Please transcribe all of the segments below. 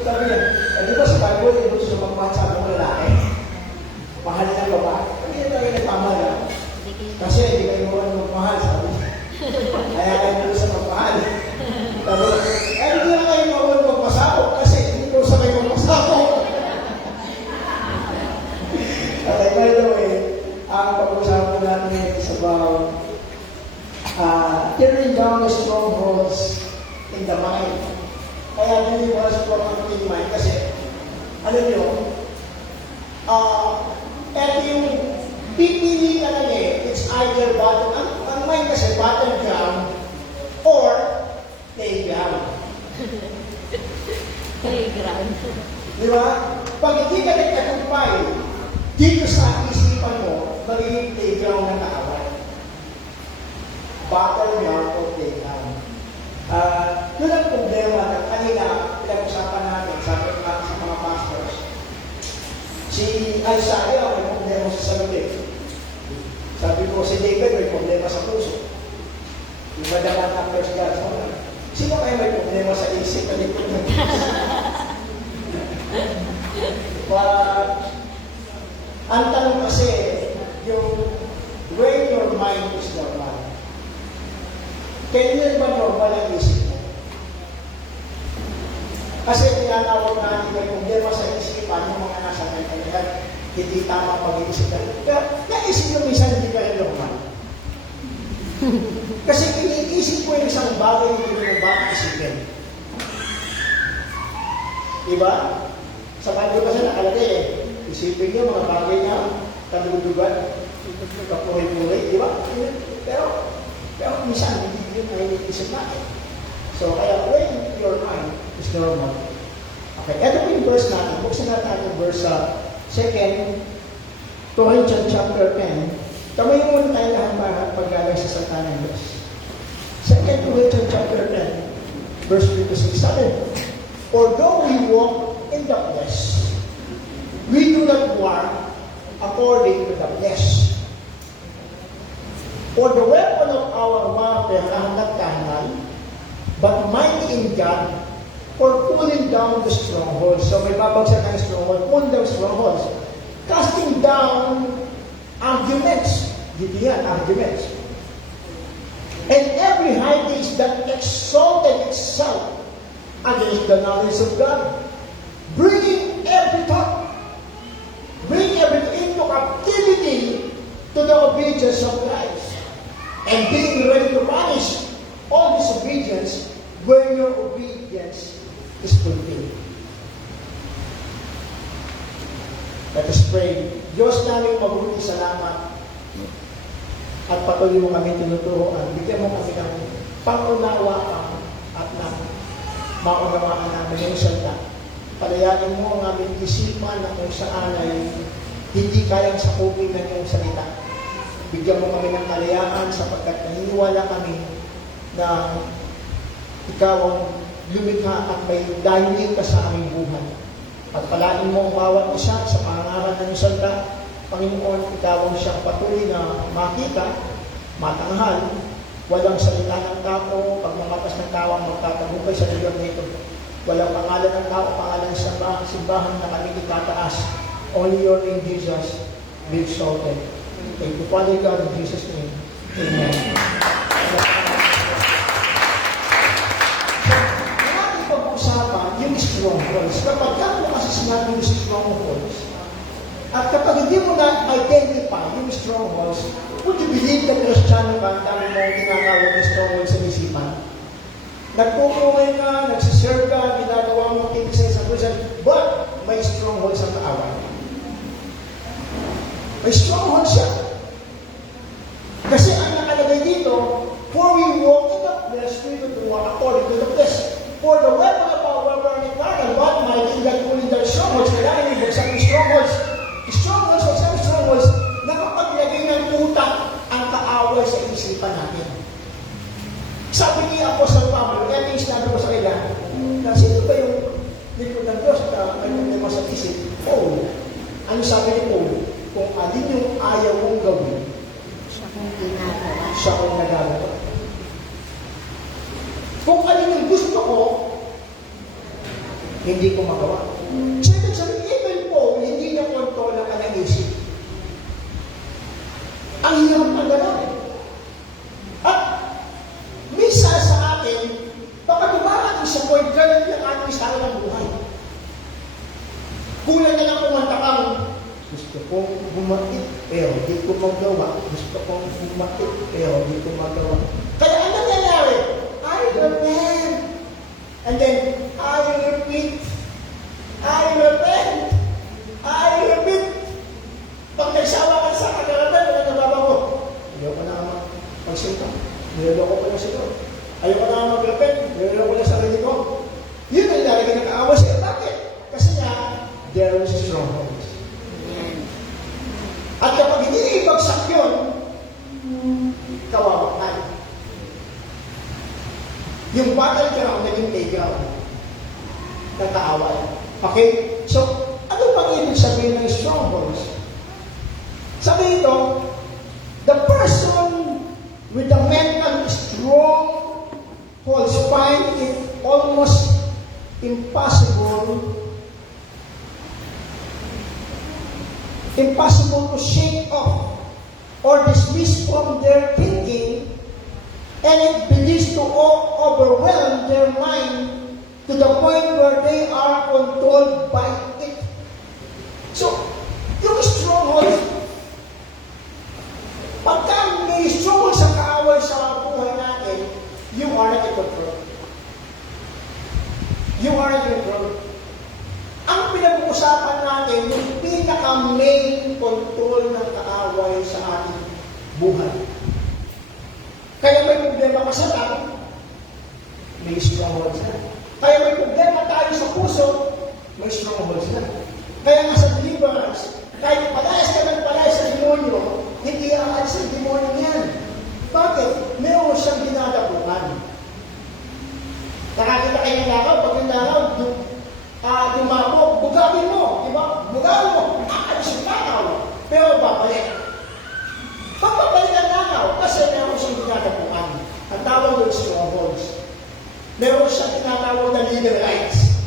sabi niya, di ba sa Bible, yung gusto magmahal sa mga lalaki? Mahal ng babae. Hindi na talaga nagmamahal na. Kasi hindi kayo magmahal, sabi niya. Kaya kayo gusto magmahal. Tapos, hindi na kayo magpasabot kasi hindi ko sa kayo magpasabot. Okay, by the way, ang pag-usapan natin is about tearing down the strongholds in the mind. Kaya hindi mo strong ang ating mind kasi, alam nyo, eto yung pipili ka lang it's either bottom, ang mind kasi bottom ground or playground. Playground. Di ba? Pag hindi ka nagtagumpay, dito sa isipan mo, magiging playground ng kaaway. Battleground o playground. Yun ang problema na kanina pinag-usapan natin sa mga pastors. Si Isaiah may problema sa sarili. Sabi ko, si David may problema sa puso. Iba naman ang first God. Sino kayo may problema sa isip na likod ng Diyos? Ang tanong kasi, yung when your mind is normal, kailan ba normal ang isip mo? Kasi tinatawag natin may problema sa isipan yung mga nasa kanya, hindi tama pag-iisip natin. Pero naisip mo minsan hindi ka rin normal. Kasi iniisip mo yung isang bagay hindi mo bakit isipin. Diba? Sa kanyo kasi nakalagay isipin niyo mga bagay na kaludugan, kapuhay-puhay, diba? Pero minsan hindi yun ay isip natin. So kaya when your mind is normal. Okay, ito po yung verse natin. Buksan natin yung verse sa 2 Corinthians chapter 10. Tamayin mo na tayo lahat paglalay sa salita ng Diyos. 2 Corinthians chapter 10, verse 3 to 6. Sabi, for though we walk in the flesh, we do not war according to the flesh. For the weapon of our warfare are not carnal, but mighty in God for pulling down the strongholds. So may babagsak ng stronghold, pulling down strongholds. Casting down arguments. Dito yan, arguments. And every high thing that exalted itself against the knowledge of God. Bringing every thought, into captivity to the obedience of Christ. And being ready to punish all disobedience when your obedience is fulfilled. Let us pray. Diyos namin mabuti salamat at patuloy mo kami tinuturoan. Bigyan mo kami ng pangunawaan at ng maunawaan namin yung salita. Palayanin mo ang aming isipan na kung saan ay hindi kayang sakupin ng iyong salita. Bigyan mo kami ng kalayaan sapagkat naniniwala kami na ikaw ang lumikha at may dahilin ka sa aming buhay. Pagpalain mo ang bawat isa sa pangangaral ng iyong salita. Panginoon, ikaw ang siyang patuloy na makita, matanghal, walang salita ng tao, pagmamatas ng tao ang magtatagumpay sa lugar na ito. Walang pangalan ng tao, pangalan sa simbahan na kami itataas. Only your name, Jesus, be exalted. Thank you, Father God, in Jesus' name. Amen. Kaya pag-usapan yung strongholds. Kapag mo kasi sinabi yung strongholds, at kapag hindi mo na-identify yung strongholds, would you believe na Kristiyano ka, ang dami mo tinatawag ng strongholds sa isipan? Nagpupungay ka, nagsiserve ka, ginagawa mo things sa isang person, but may strongholds ang kaaway. May strongholds siya. Kasi ang nakalagay dito, for we walk in the flesh, we do not walk according to the flesh. For the weapon of our warfare is not carnal, but mighty in God pulling down strongholds. Kailangan ibuksan yung strongholds. Strongholds, wag strongholds, nakapaglagay ng utak ang kaaway sa isipan natin. Sabi ni Apostol Pablo, kaya yung sinabi ko sa kanila, na sino ba yung likod ng Diyos na may problema sa isip? Paul. Ano sabi ni Paul? Kung alin yung ayaw mong gawin, siya kong nagagawa. Kung alin yung gusto ko, hindi ko magawa. So, ibig sabihin, even po, hindi niya kontrol ang kanyang isip. Ang hirap na gano'n. At minsan sa atin, baka dumarating sa point, ganun yung ating estado ng buhay. Kulang na lang kumanta kang, gusto kong bumait, pero di ko magawa. Gusto kong bumait, pero di ko magawa. Kaya ano nangyayari? I repent. And then, I repeat. I repent. I repeat. Pag nagsawa ka sa kagalaban, wala nababa ko. Ayoko na magsinta. Niloloko ko na siguro. Ayoko na mag-repent. Niloloko na sarili ko. Yun ang lalagay ng kaawa siya. Bakit? Kasi nga, there was strongholds. At kapag hindi ibagsak yun, kawawa ka. Yung battle ground naging playground ng kaaway. Okay? So, ano bang ibig sabihin ng strongholds? Sabi ito, the person with the mental strongholds find it almost impossible to shake off or dismiss from their thinking, and it begins to overwhelm their mind to the point where they are controlled by it. So, yung stronghold, pagka may stronghold sa kaaway sa buhay natin, you are not in control. You are not in control. Ang pinag-uusapan natin, yung pinaka-main control ng kaaway sa ating buhay. Kaya may problema ka sa tao, may stronghold na. Kaya may problema tayo sa puso, may stronghold na. Kaya nga sa deliverance, kahit palayas ka ng palayas sa demonyo, hindi aalis ang demonyo niyan. Bakit? Meron siyang dinadapukan. Nakakita kayo ng lakaw, pag yung lakaw, dumako, bugawin mo, di ba? Bugawin mo, aalis yung lakaw, pero babalik. Pagpapalik ang lakaw, kasi meron siyang dinadapukan. Ang tawag doon strongholds. Meron siyang tinatawag na legal rights.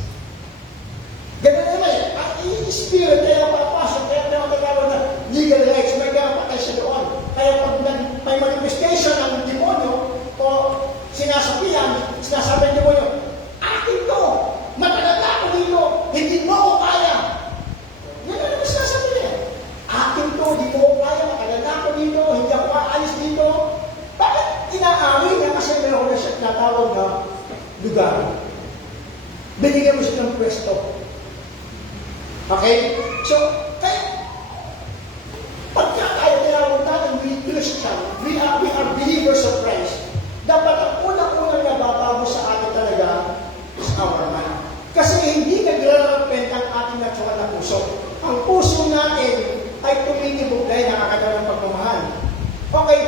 Ganun naman, ang spirit, kaya papasok, kaya tinatawag na legal rights, may kapatay siya doon. Kaya pag may manifestation ng demonyo, o sinasabi ng demonyo, akin to, matagal na ako dito, hindi mo ako kaya. Yan ang sinasabi niya. Akin to, hindi mo ako kaya, matagal na ako dito, hindi ako aalis dito. Bakit inaawin niya? Kasi meron na siya tinatawag na lugar. Binigyan mo siya ng pwesto. Okay? So, kaya, pagka tayo tinawag natin, we Christian, we are believers of Christ, dapat ang unang-unang nababago sa atin talaga is our mind. Kasi hindi nagre-repent ang ating natural na puso. Ang puso natin ay tumitibok dahil nakakagawa ng pagmamahal. Okay,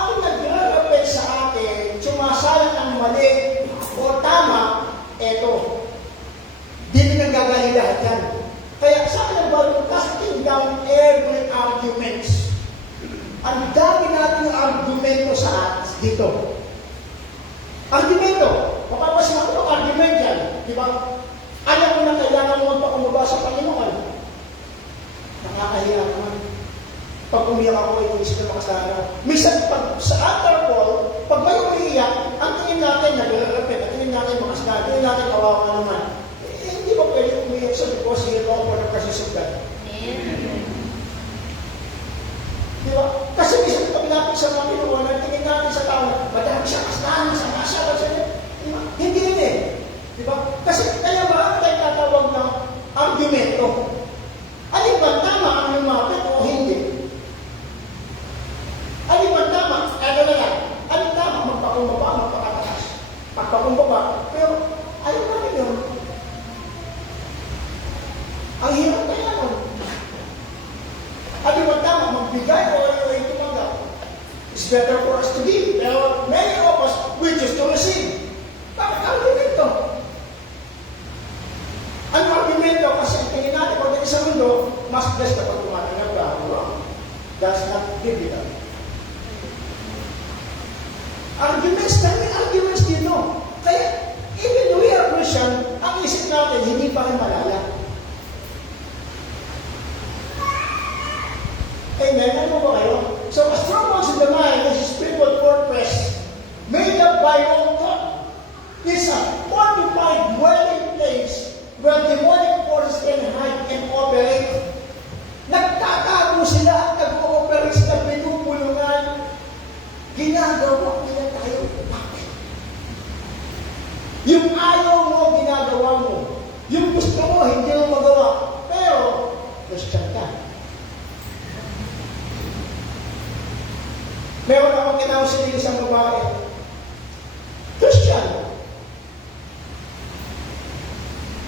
ang nagre-repent sa atin, sumasalang ang mali o tama, eto, di nagagali lahat yan. Kaya sa akin ang casting down every arguments. Ang dami natin ng argumento sa atin dito. Argumento. Mapapasin ako ng argument yan. Diba? Alam mo na kailangan mo magpakumaba sa Panginoon. Nakakahiya naman. Pag umiyak ako, inisip na makasalanan. Minsan, sa altar call, pag may umiiyak, ang tingin natin, nag-repent, ang tingin natin makasalanan, ang tingin natin kawawa ka naman. Hindi ba pwede umiyak sa because he wrong for the presence of God? Diba? Kasi minsan pag lapit sa Panginoon, ang tingin natin sa tao, madami siya kasalanan, sama siya, diba? Hindi yun eh. Diba? Kasi kaya ba tayo tatawag ng argumento? Alin ba tama ang lumapit o hindi? Alin ba tama? Ano na yan? Alin tama? Magpakumbaba, magpakataas. Magpakumbaba. Pero, alin ba rin yun? Ang hirap na yan. Alin ba tama? Magbigay o ay tumanggap? It's better for us to give. Pero many of us, we choose to receive. Bakit argumento? Ano argumento? Kasi tingin natin pag sa mundo, mas best kapag tumatanggap ka. Wrong. That's not biblical. Arguments, dami arguments din, no? Kaya, even we are Christian, ang isip natin, hindi hindi pa rin malala. Amen? Ano ba kayo? So, a stronghold in the mind is a spiritual fortress made up by all thought. It's a fortified dwelling place where demonic forces can hide and operate. Nagtatago sila at nag-ooperate sila, pinupulungan. Ginagawa nila tayo. Bakit? Yung ayaw mo, ginagawa mo. Yung gusto mo, hindi mo magawa. Pero, Christian ka. Meron akong kinausin isang babae. Christian.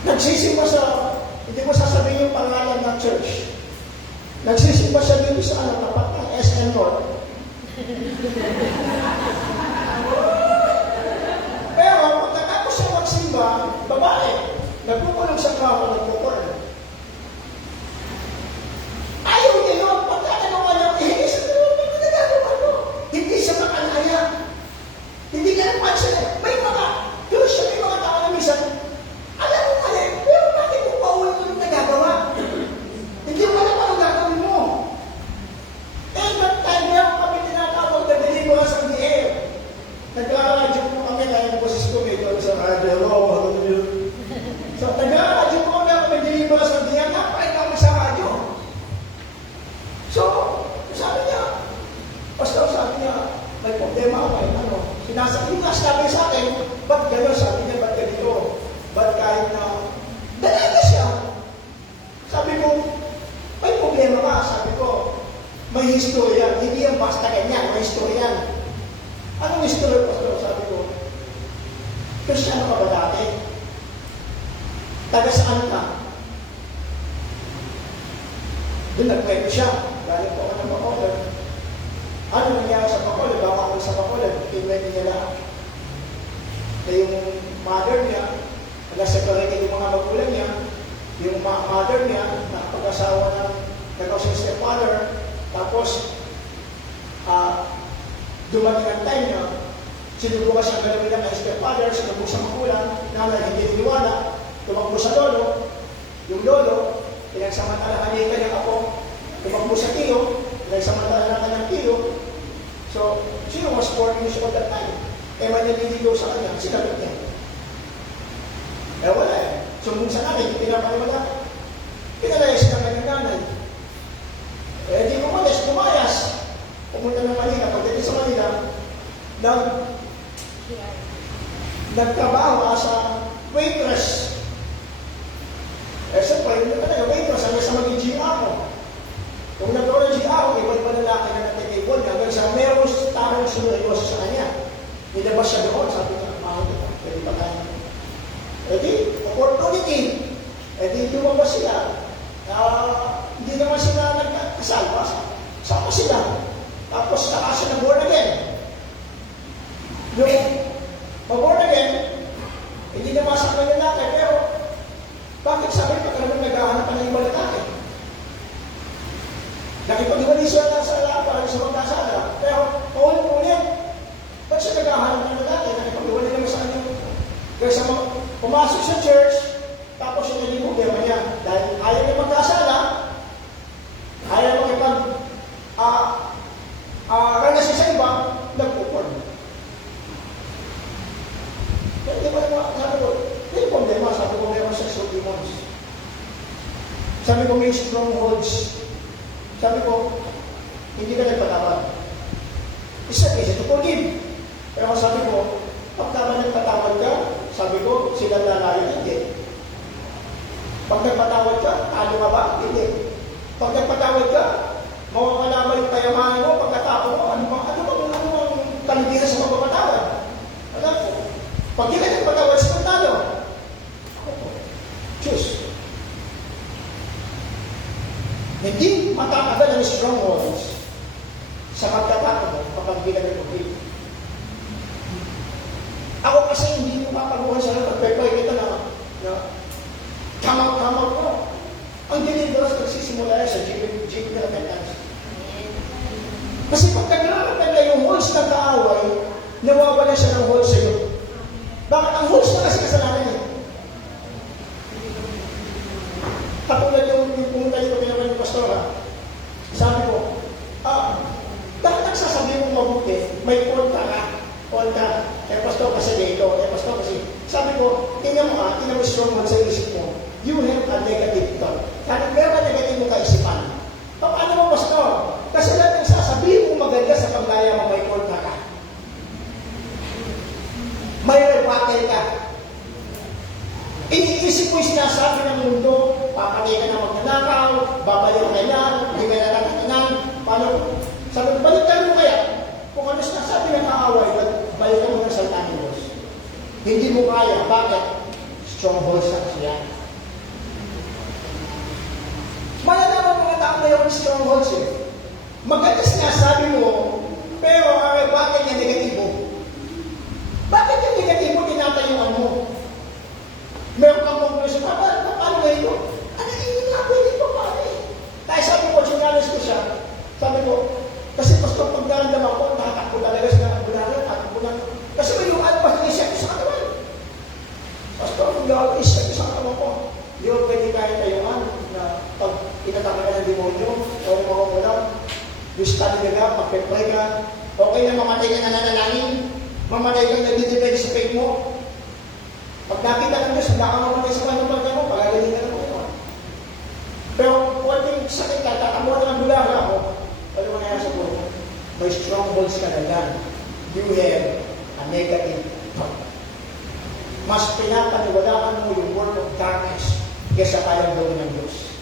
Nagsisimba sa, hindi mo sasabihin yung pangalan ng church. Nagsisimba siya dito sa tapat ng SM North. Pero, pagkatapos siya magsimba, babae, nagpukulong sa kama, nagpukulong. Ayaw niya yun, pagkatagawa niya, hindi siya nagagawa mo. Hindi siya makalaya. Hindi ka napansin eh. May mga, Christian, may mga tao na minsan, alam mo mali, pero bakit mo pauwi mo yung nagagawa? Hindi mo alam ano gagawin mo. Eh, that time meron kami tinatawag na deliverance of the air. Nag-radyo po kami na yung boses ko, may gawin sa radyo. So, nag-radyo po kami deliverance of the air. Napakita kami sa radyo. So, sabi niya, Pastor, sabi niya, may problema ako, ano. Sinasabi niya sa akin, ba't gano'n? Sabi niya, ba't ganito? Ba't kahit na, dalaga siya. Sabi ko, may problema ka. Sabi ko, may history yan. Hindi yan basta ganyan, may history yan. Anong history, Pastor? Sabi ko, Kristiyano ka ba dati? Taga saan ka? Doon nagkwento siya. Galing po ako ng Bacolod. Ano nangyari sa Bacolod? Bawa ako sa Bacolod. Kinwento niya lang. Na yung mother niya, nag-separate yung mga magulang niya, yung mother niya, nakapag-asawa ng nag-ausang stepfather, tapos, dumating ang time niya, sinubukan siya galawin ng stepfather, sinubukan sa magulang, nanay hindi niniwala, tumakbo sa lolo, yung lolo, pinagsamantalahan niya yung kanyang apo, tumakbo sa tiyo, pinagsamantalahan ng kanyang tiyo. So, sino was 4 years old that time? Eh, may naliligaw sa kanya, sinagot niya. Eh, wala eh. Sumbong sa nanay, pinapaliwala. Pinalaya siya ng kanyang nanay. Eh, di umalis, pumayas. Pumunta ng Manila. Pagdating sa Manila, nagtrabaho sa waitress. Eh, siyempre, hindi na talaga waitress. Hanggang sa mag-GR ako. Kung nagkaroon ng GR, iba-iba na laki na nagtitipon. Hanggang sa meron tarong suneryoso sa kanya. Nilabas siya doon. Sabi niya, mahal ito. Pwede pa tayo. Eh di, opportunity. Eh di, lumabas sila. Hindi naman sila nagkasal. Sama sila. Tapos, saka siya na-born again. Yung mag-born again, hindi naman sa kanya lalaki, pero bakit sabi pa ka naman naghahanap ka ng ibang lalaki? Nakipag-iwalay siya na sa lalaki, sa magkasala. Pero, paulit-ulit, ba't siya naghahanap ng lalaki? Nakipag-iwalay naman sa kanya. Kaya pumasok sa church, tapos siya naging problema niya. Dahil ayaw niya magkasala, ayaw relasyon sa iba, nagpuporn. Kaya di ba naman, sabi ko, may problema, meron sexual demons. Sabi ko, may strongholds. Sabi ko, hindi ka nagpatawad. Isa to forgive. Pero sabi ko, pag naman nagpatawad ka, sabi ko, sila lalayo, hindi. Pag nagpatawad ka, ano ka ba? Hindi. Pag nagpatawad ka, mawawala yung kayamanan mo, pagkatapos mo, ano bang kalibisa sa magpapatawad? Wala po. Pag hindi ka nagpatawad sa pagtalo, ako po, Diyos. Hindi matakagal ang strongholds sa pagkatapos mo kapag hindi ka nagpapatawad. Ako kasi hindi mo papaguhan sa lang, pagpapay kita na kamag-kamag mo. Ang deliverance nagsisimula sa jeep na repentance. Kasi pag naglalapag na yung holes ng kaaway, nawawala siya ng holes sa iyo. Bakit? Ang holes na kasi kasalanan niya. pastora, sabi ko, bakit nagsasabi mo mabuti, may konta ka, pastor kasi dito, pastor kasi, sabi ko, tingnan mo strong man sa isip mo, you have a negative thought. Kahit meron ka negative mo kaisipan. Paano mo, pastor? Kasi lahat ng sasabihin mo maganda sa panglaya mo, may konta ka. May rebuttal ka. Iniisip mo yung sinasabi ng mundo, papatay ka na magnanakaw, babalik ka na, hindi ka na nakatanan, paano? Sabi ko, balikan mo kaya? Kung ano sinasabi ng kaaway, balikan mo ng salita ng Diyos. Hindi mo kaya. Bakit? Strongholds na siya. Malalaman mga tao na yung strongholds eh. Maganda sinasabi mo, pero bakit yung negatibo? Bakit yung negatibo tinatayuan mo? Meron kang conclusion, paano ba ito? Ano yung nga pwede pa paano eh? Kaya sabi ko, sinalis ko siya, sabi ko, kasi pastor, pag naramdaman ko, nakatakbo talaga sa bulangan, tatakbo na. Kasi may yung ano, mas isip ko sa katawan. Pastor, kung gawin isip ko sa katawan ko, hindi mo pwede kahit tayuan na pag inatake ka ng demonyo, o ng mga ulam, yung study ka, pag-pray ka, okay na mamatay ka na nanalangin, mamatay ka nag-depend sa faith mo. Pag nakita ng Diyos, baka mamatay sa kanong mo, pagagaling ka ng mga. Pero kung yung sakit ka, tatamuan ng bulaga ako, ano mo na yan sa buhay? May strongholds ka na yan. You have a negative thought. Mas pinapaniwalaan mo yung word of darkness kesa tayong gawin ng Diyos.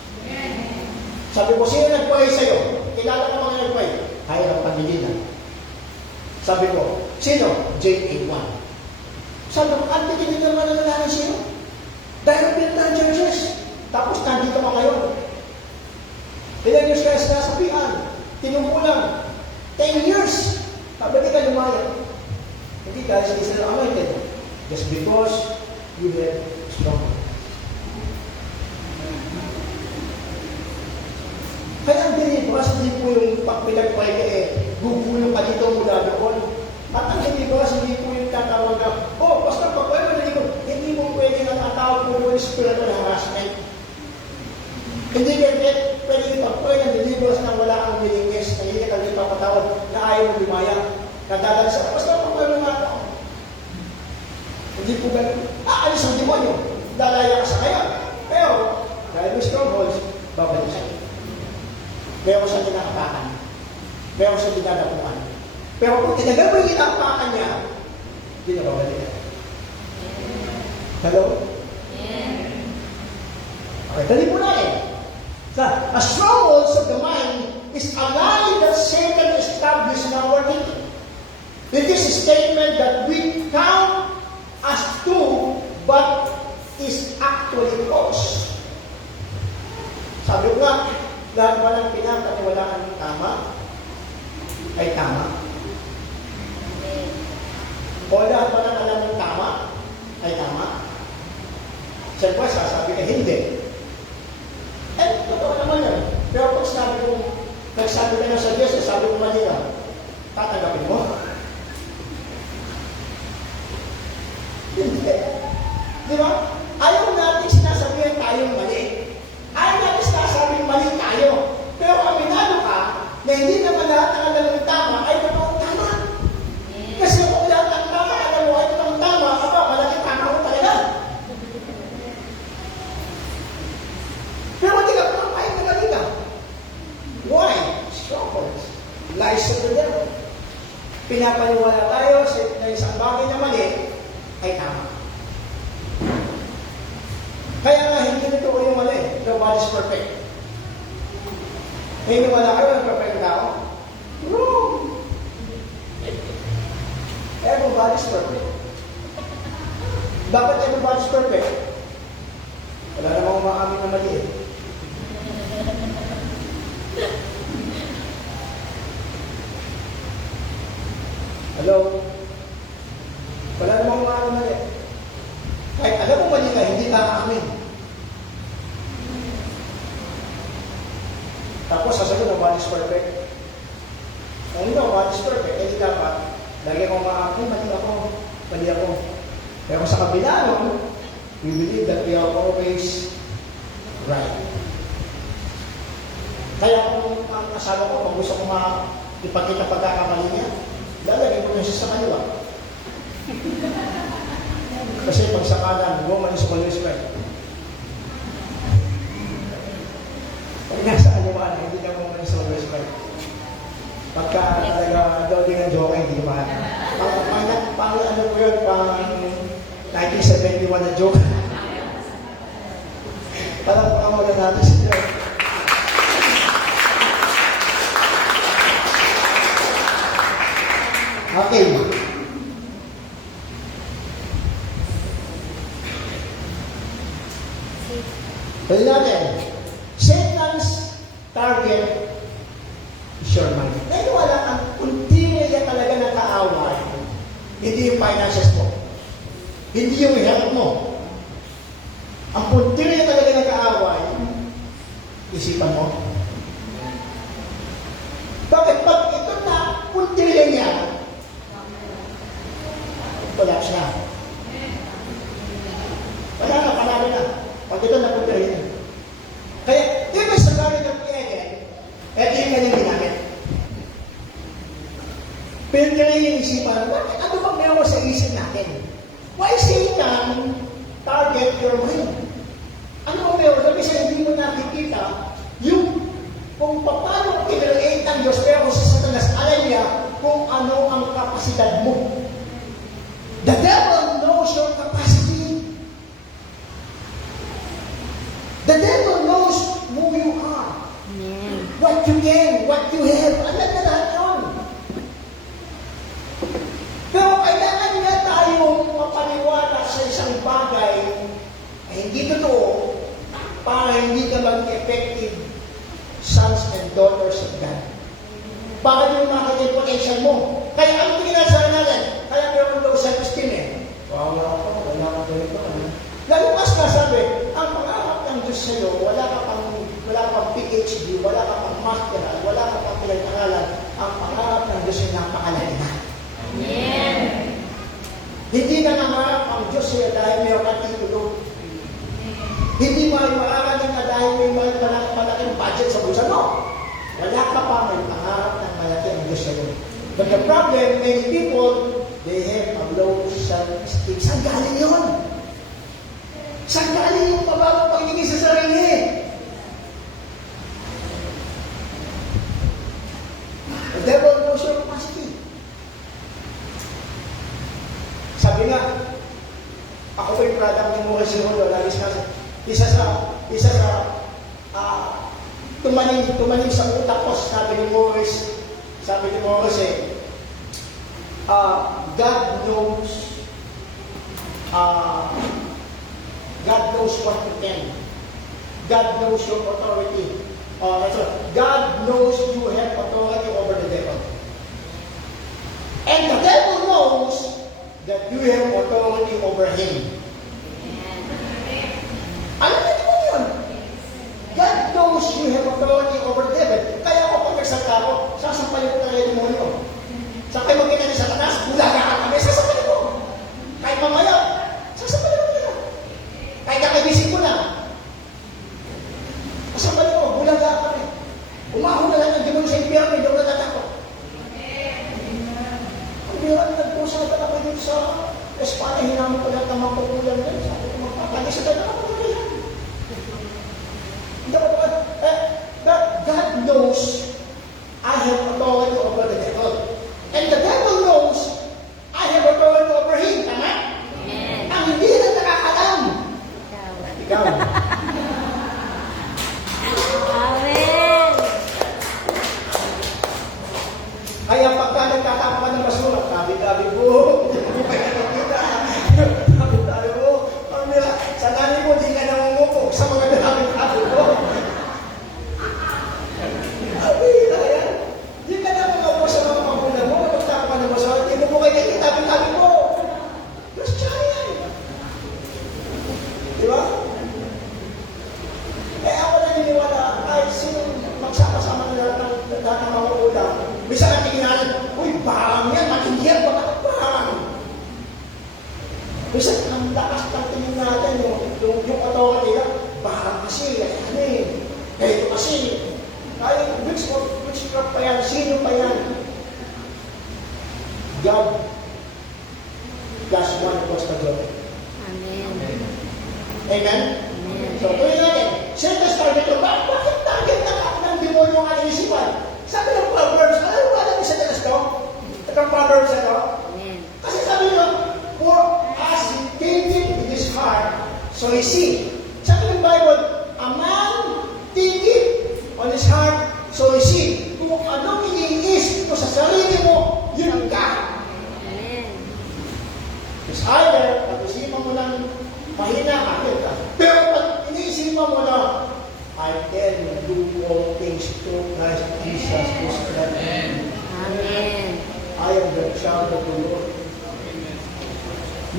Sabi ko, sino nagpray sa'yo? Kilala ka mga nagpray? Hiram Pangilinan. Sabi ko, sino? J.A.1. Sabi ko, anti-tingin naman na nalaman sino? Dahil pinuntahan churches. Tapos nandito ka ngayon. Ilan years kaya sinasabihan? Tinungkulang. 10 years. Sabi ka lumayan. Hindi guys, hindi sila anointed. Just because you have strong. Kaya ang deliverance, hindi po yung pagpinagpay ka gugulong ka dito mula doon. At ang deliverance, hindi po yung tatawag na, pastor, pagpay mo na hindi mo pwede na tatawag po yung spiritual harassment. Hindi pwede ipagpay ng deliverance na wala kang willingness, na hindi ka lang ipapatawad, na ayaw mo lumaya. Nadadala sa, pastor, pagpay mo nga ako. Hindi po ganun. Aalis ang demonyo. Lalaya ka sa kaya. Pero, dahil may strongholds, babalik sa'yo. Meron siya tinakapakan. Meron siya tinadapuan. Pero kung tinagal mo yung tinakapakan niya, hindi na babalik. Hello? Okay, dali mo na eh. A strongholds of the mind is a lie that Satan established in our thinking. It is a statement that we count as true, but is actually false. Sabi ko nga, lahat ba ng pinapaniwalaan ng tama ay tama? O lahat ba ng alam ng tama ay tama? Siyempre, sasabi ka hindi. Totoo naman yan. Pero pag nagsabi ka na sa Diyos, sabi ko mali ka, tatanggapin mo? Hindi. Di ba? Ayaw natin sinasabihan tayong mali. Ayaw natin sinasabing mali tayo. Pero aminado ka na hindi naman lahat ng alam ng tama ay totoong tama. Kasi kung lahat ng tama, alam mo ay totoong tama, malaki tama ko talaga. Pero hindi ka kumakain na ganito. Why? Strongholds. Lies of the devil. Pinapaniwala tayo na isang bagay na mali ay tama. Kaya nga, hindi nito yung mali. Nobody's perfect. Hindi wala kayo ng perfect tao. Wrong! Everybody's perfect. Dapat everybody's perfect. Wala namang umaamin na mali eh. Hello? Wala namang umaamin na mali. Kahit alam mo mali ka, hindi ka aamin. Tapos sasagot, nobody's perfect. Kung hindi nobody's perfect, hindi dapat, lagi akong maamin, mali ako. Pero sa kabila nun, we believe that we are always right. Kaya kung ang asawa ko, kung gusto ko ipakita pagkakamali niya, lalagay ko na siya sa kaliwa. Kasi pag sa kanan, woman is always right. Pag nasa kaliwa na, hindi ka woman is always right. Pagka talaga daw din ang joke, hindi mahal. Pang ano ko yun, pang 1971 na joke. Parang pakamulan natin siya. Okay. Pwede natin. Satan's target is your money. Naiwala ang unti niya talaga ng kaaway. Hindi yung finances mo. Hindi yung health mo. Ang punti niya talaga ng kaaway, isipan mo. Bakit? Pag ito na punti niya, collapse na. Wala na, panalo na. Pag ito na punti niya. Kaya, yung may sagari ng Eden, eto yung kanyang ginamit. Pero kaya yung isipan, ano bang meron sa isip natin? Why Satan target your mind? Ano bang meron? Sabi sa hindi mo nakikita yung kung paano kinreate ang Diyos, pero sa Satanas, alam niya kung ano ang kapasidad mo. The devil knows your capacity. The devil knows who you are. What you can, what you have. Alam na lahat yun. Pero kailangan niya tayong mapaniwala sa isang bagay na hindi totoo para hindi ka mag-effective sons and daughters of God. Para yung makikita potential mo. Kaya ang ginasara natin, kaya meron low self-esteem eh. Wala ka ganito. Lalo mas nasabi, ang pangarap ng Diyos sa'yo, wala ka pang PhD, wala ka pang masteral, wala ka pang pinag-aralan. Ang pangarap ng Diyos ay napakalaki na. Amen. Hindi na nangarap ang Diyos sa'yo dahil mayroon kang titulo. Hindi maaaring na dahil may malaking budget sa bulsa. No. Wala ka pa may pangarap ng malaki ang Diyos sa'yo. But the problem, many people, they have a low self-esteem. Saan galing yun? Saan galing yung mababang pagiging sa sarili? The devil knows your capacity. Sabi nga, ako po yung product ng Morris Simulo, lagis na isa sa tumanim sa utak ko, sabi ni Morris God knows what you can. God knows your authority. God knows you have authority over the devil. And the devil knows that you have authority over him. Ano na mo yun? God knows you have authority over the devil. Kaya ako pag nagsalita ko, sasampalin ko talaga yung demonyo. Sa kayo magkita ni Satanas, bulaga ka kami, sasampalin ko. Kahit mamaya, sasampalin ko nila. Kahit kakabisip ko na, sasampalin ko, bulaga ka kami. Umahon na lang ang demonyo sa impyerno, hindi ako natatakot. Ang bira na nagpusa na talaga dito sa Espanya, hinamin ko lahat ng mga populan yan. Sabi ko, magpapagay sa talaga. God knows I have authority over the devil. And the devil knows I have authority over him. Tama? Amen. Ang hindi na nakakalam. Ikaw. Amen. Kaya pagka nagtatapon ka ng basura, tabi-tabi po. Tabi-tabi po. Sa nani mo, di ka namumupok sa mga tabi-tabi po. Hindi ka na mga sa mga magulang mo, magtapos ka ng basura, hindi mo kayo tabi-tabi mo. Christian yan. Di ba? Eh ako naniniwala, kahit sino magsama-sama na lahat ng mga ulam, bisa ka tingin natin, uy, bang yan, matindihan, baka bang. Bisa ang lakas ng tingin natin, yung authority ka, bang kasi, ano eh, ganito kasi, kaya Sabi ng Proverbs, alam mo alam sa Diyos to? Itong Proverbs ito? Amen. Kasi sabi nyo, for as he thinketh in his heart, so is he. Sabi ng Bible, a man thinketh on his heart, so is he. Kung anong iniisip mo sa sarili mo, yun ka. Amen. It's either, pag-isipan mo ng mahina, akit ka. Pero pag iniisipan mo na, I can do all things through Christ Jesus who strengthens me. Amen. I am the child of the Lord.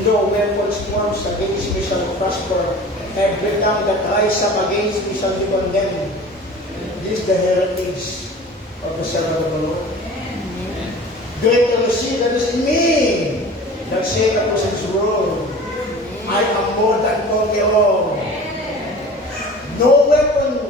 No weapons formed against me shall prosper. Every tongue that rise up against me shall be condemned. This is the heritage of the servant of the Lord. Greater is he that is in me than he that was in his world. I am more than conqueror. No weapon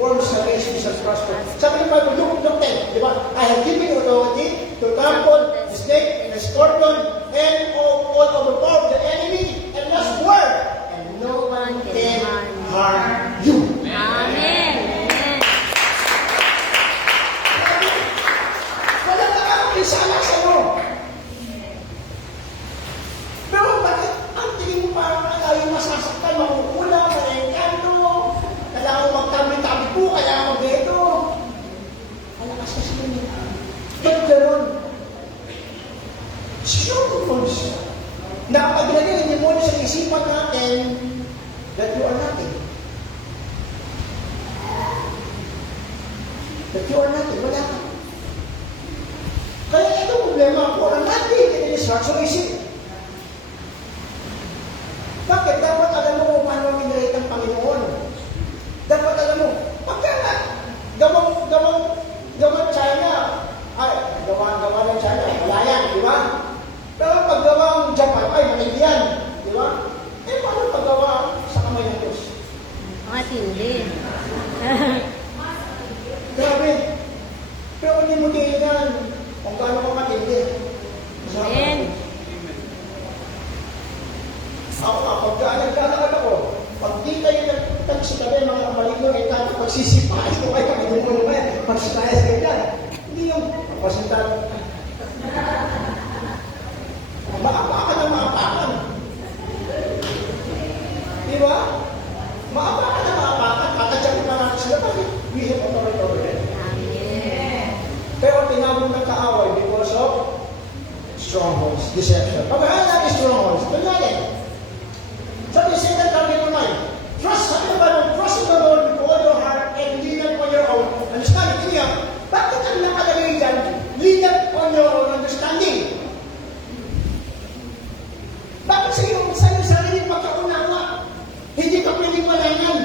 forms against me shall prosper. Sabi ng Bible, Luke 10, di ba? I have given authority to trample the snake and the scorpion and all of the power of the enemy, and last word, and no one can harm you. Amen. Wala na kang isala sa mo. Pero bakit ang tingin mo parang ayaw masasaktan, makukulang, maengkanto, kailangan mo magtabi-tabi po, kailangan mo beto. Alakas kasi yun. Ba't gano'n? Sure, na pag nilagay ng demonyo sa isipan natin that you are nothing. That you are nothing. Wala ka. Kaya ito problema ko, ang nothing in instruction isip. Bakit? Dapat alam mo kung paano minarate ang Panginoon. Dapat alam mo, pagka nga, gawang China, ay, gawa ng China, wala yan, di ba? Pero paggawa ng Japan, ay, manig yan, di ba? Eh, paano paggawa sa kamay ng Diyos? Matindi. Grabe. Pero hindi mo tingnan kung gaano ka matindi. Amen. Ako nga, pagka naglalakad ako, pag di kayo nagsitabi mga maligno, eh, tapos pagsisipahin ko kayo, hindi mo naman, pagsitayas kayo yan. Hindi yung pasintan. Maapakan na maapakan. Di ba? Maapakan na maapakan. Kakadyakin pa natin sila. Bakit? We have authority over them. Amen. Pero tinawag ng kaaway because of strongholds, deception. Pagkakaan natin strongholds, tunyayin. Sabi sa 2 Timothy 9, trust, sabi na ba nung trust in the Lord with all your heart and lean not on your own understanding. Kaya, bakit ang nakalagay dyan? Lean not on your own understanding. Bakit sa iyong sarili pagkaunawa? Hindi ka pwedeng malangan.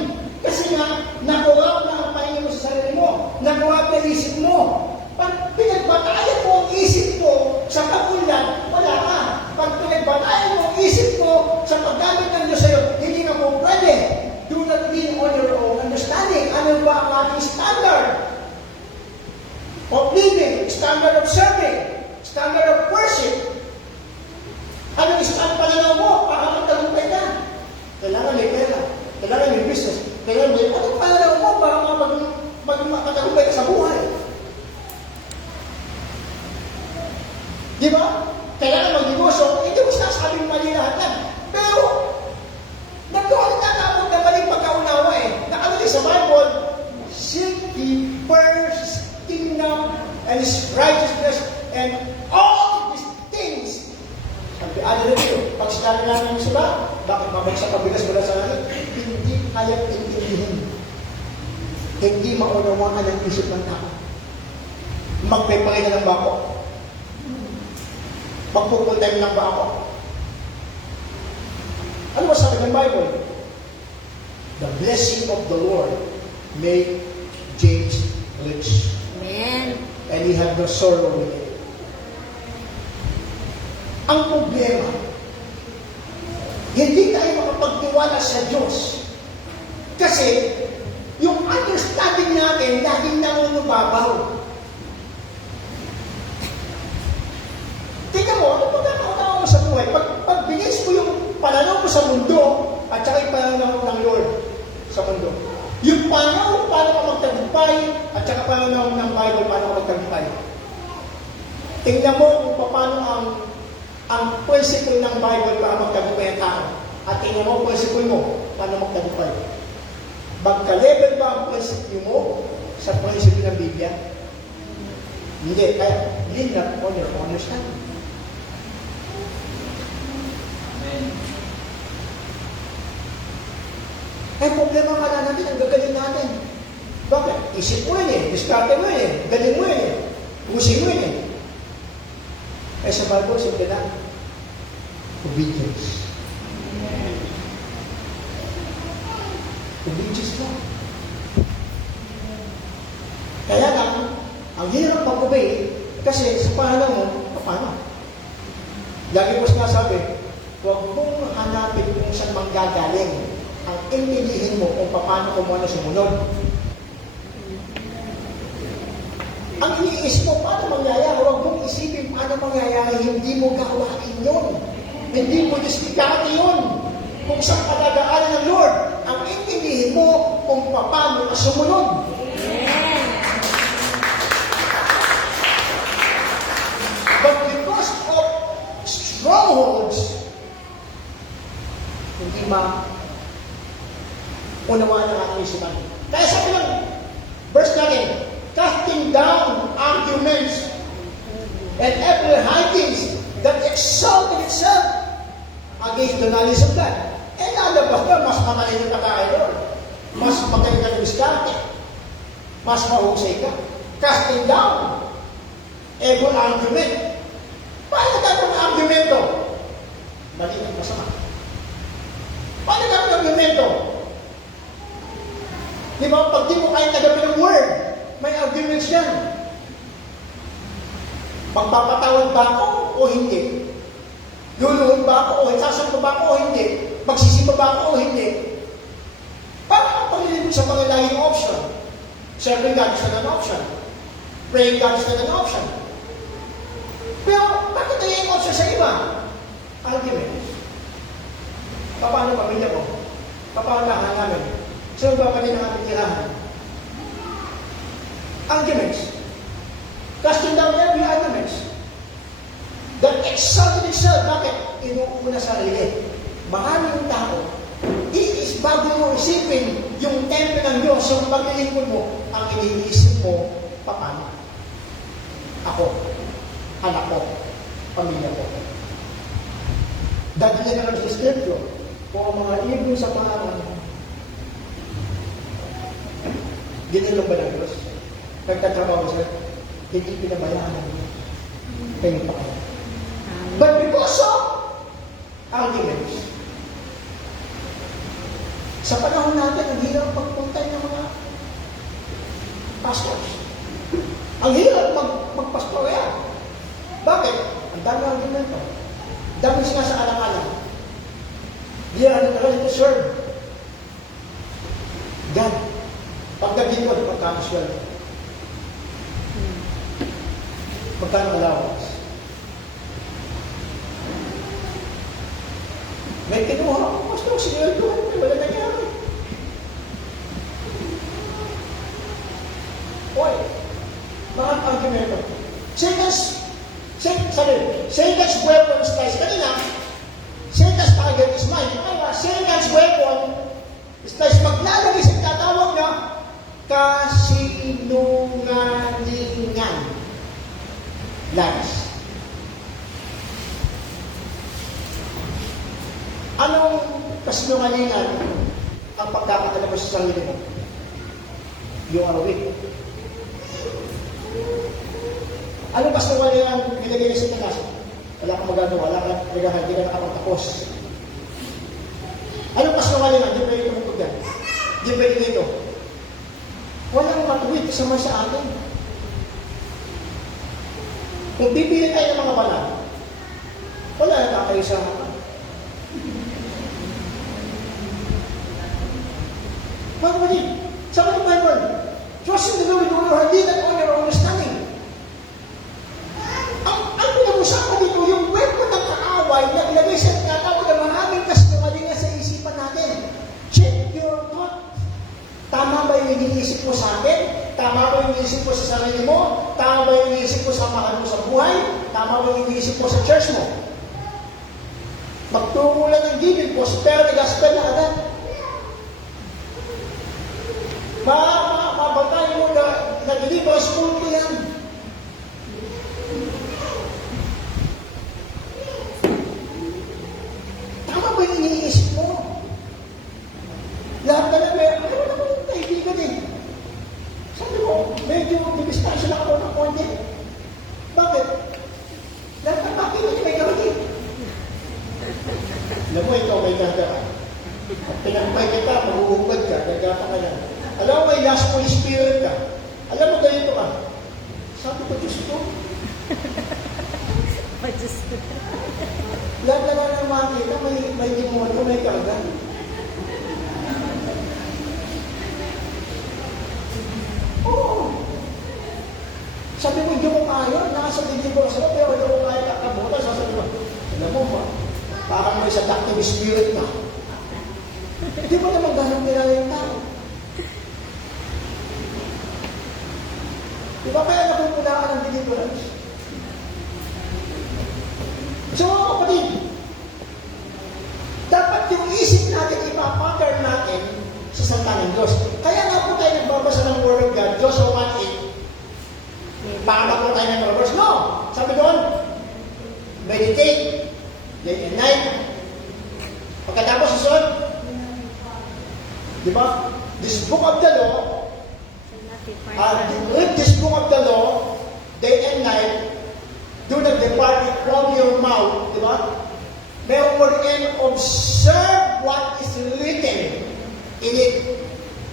Kasi nga, nakuha na ang pahinga mo sa sarili mo. Nakuha na isip mo. Pag pinagbatayan mo ang isip mo sa pag-ulan, wala ka. Pag pinagbatayan mo ang isip mo sa paggamit ng Diyos sa'yo, hindi ka po pwede. Do not lean on your own understanding. Ano ba ang ating standard of living, standard of serving, standard of worship? Ano isang pananaw mo para magtagumpay ka? Kailangan may pera. Kailangan may business. Kailangan may... Anong pananaw mo para magtagumpay ka sa buhay? Di ba? Kailangan mag-negosyo. Hindi mo sinasabing mali lahat yan. Pero, nagkakatapot na maling pagkaunawa eh. Nakalagay sa Bible, seek ye first kingdom and his righteousness and all these things. Sabi, ano rin yun? Pag sinabi namin yung sila, bakit mabagsak kabigas mula sa langit? Hindi kayang intindihin. Hindi maunawaan ang isip ng tao. Magpipakay na ng bako. Magpupuntayin ng bako. Ano ba sabi ng Bible? The blessing of the Lord made James rich. Amen. And he had no sorrow with it. Ang problema, hindi tayo makapagtiwala sa Diyos. Kasi, yung understanding natin, laging nangungubabaw. Tingnan mo, ano pagkakaunawa mo sa buhay? Pag binis mo yung pananaw mo sa mundo, at saka yung pananaw ng Lord sa mundo. Yung paano ka magtagumpay, at saka paano ng Bible, paano ka magtagumpay. Tingnan mo kung paano ang principle ng Bible para magtagumpay ang tao. At tingnan mo ang principle mo, paano magtagumpay. Magka-level ba ang principle mo sa principle ng Biblia? Hindi. Kaya, lean not on your understanding. Eh, problema ka na natin, ang gagaling natin. Bakit? Isip mo yun eh, diskarte mo yun eh, galing mo yun eh, pusin mo yun eh. Eh, sa Bible, simple lang. Obedience. Obedience lang. Kaya lang, ang hirap mag-obey, kasi sa pangalan mo, paano? Lagi ko sinasabi, huwag mong hanapin kung saan manggagaling. Ang intindihin mo kung paano kumano sumunod. Ang iniisip mo, paano mangyayari? Huwag mong isipin paano mangyayari, hindi mo gawain yun. Hindi mo diskarte yun. Kung saan pagdadaanan ng Lord, ang intindihin mo kung paano ka sumunod. But because of strongholds, hindi unawaan ng ating isipan. Kaya sabi ng verse natin, casting down arguments and every high things that exalted itself against the knowledge of God. Eh, lalabas na, mas matalino ka tayo, Lord. Mas magaling ka ng diskarte. Mas mahusay ka. Casting down every argument. Paano nagkakaroon ng argumento? Mali at masama. Paano nagkakaroon ng argumento? Di ba, pag di mo kaya tagapin ng word, may arguments yan. Magpapatawad ba ako o hindi? Luluhod ba ako o hindi? Sasampa ba ako o hindi? Magsisimba ba ako o hindi? Parang ang paglilipot sa mga lahing option. Serving God is not an option. Praying God is not an option. Pero, bakit tayo yung option sa iba? Arguments. Paano pamilya ko? Paano lahat namin? So, babalik ang ating tirahan. Arguments. Casting down every arguments. That exalted itself. Bakit? Inuuna sa sarili. Maraming tao, is bago mo isipin yung temple ng Diyos, yung paglilingkod mo, ang iniisip mo, paano? Ako, anak ko, pamilya ko. Dahil na lang sa scripture, kung ang mga ibon sa pangalan, ginilong ba ng Diyos? Nagtatrabaho siya, hindi pinabayaan ng Diyos. Kayo pa kayo. But because of arguments, sa panahon natin, ang hirap magpuntay ng mga pastors. Ang hirap magpastorya. Bakit? Ang dami ng argumento. Ang dami sinasaalang-alang. They are ready to serve God. Pagdating mo, magkano sweldo? Magkano allowance? May kinuha ako, pastor, sinilduhan mo, wala nangyari. Why? Bakit argumento? Satan's weapon is nice. Kanina, Satan's target is mine. Satan's weapon is nice. Maglalagay sa tatawag na kasinungalingan. Lies. Anong kasinungalingan ang pagkakatala mo sa sarili mo? You are weak. Anong kasinungalingan nilagay sa takas? Wala kang magagawa, wala kang nagahan, hindi ka nakapagtapos. Anong kasinungalingan? Di pwede tumutog yan. Di pwede dito. Walang matuwid kasama sa atin. Kung pipili tayo ng mga banal, wala na kakayo sa harapan. Mga kapatid, sabi ng Bible, trust in the Lord with all your heart, lean not on your understanding. Ang pinag-usapan dito, yung weapon ng kaaway na ilagay sa tinatawag na maraming kasinungalingan sa isipan natin. Check your thought. Tama yung iniisip mo sa akin? Tama ba yung iniisip mo sa sarili mo? Tama ba yung iniisip mo sa mahal mo sa buhay? Tama ba yung iniisip mo sa church mo? Magtungo lang ng giving, prosperity gospel na agad. Mabatay mo na nag-deliverance school ko yan. Tama ba yung iniisip mo? Lahat na lang, ano naman yung kaibigan eh. Sabi mo, medyo dibistansya na ako ng konti. Bakit? Lahat na bakit hindi may gawin. Alam mo, ikaw may gagawin. At pinagpay kita, mahuhugad ka, gagapa ka yan. Alam mo, may last Holy Spirit ka. Alam mo, ganito ka. Sabi ko, Diyos ko. Lahat na lang ang makita, may demonyo, may karga. Oo. Sabi mo, hindi mo kaya, nasa deliverance ako, pero hindi mo kaya kakabutan. Sasabi mo, alam mo ba, parang may seductive spirit ka. Hindi mo naman ganang kilala yung tao. Diba kaya napupulaan ng deliverance? So, kapatid, dapat yung isip natin, ipapattern natin sa salita ng Diyos. Kaya nga po tayo nagbabasa ng Word of God, Joshua 1:8. Paano po tayo nagbabasa? No! Sabi doon, meditate, day and night. Pagkatapos susunod, di ba? This book of the law, read this book of the law, day and night, do not depart it from your mouth, di ba? Meron mo rin observe what is written in it.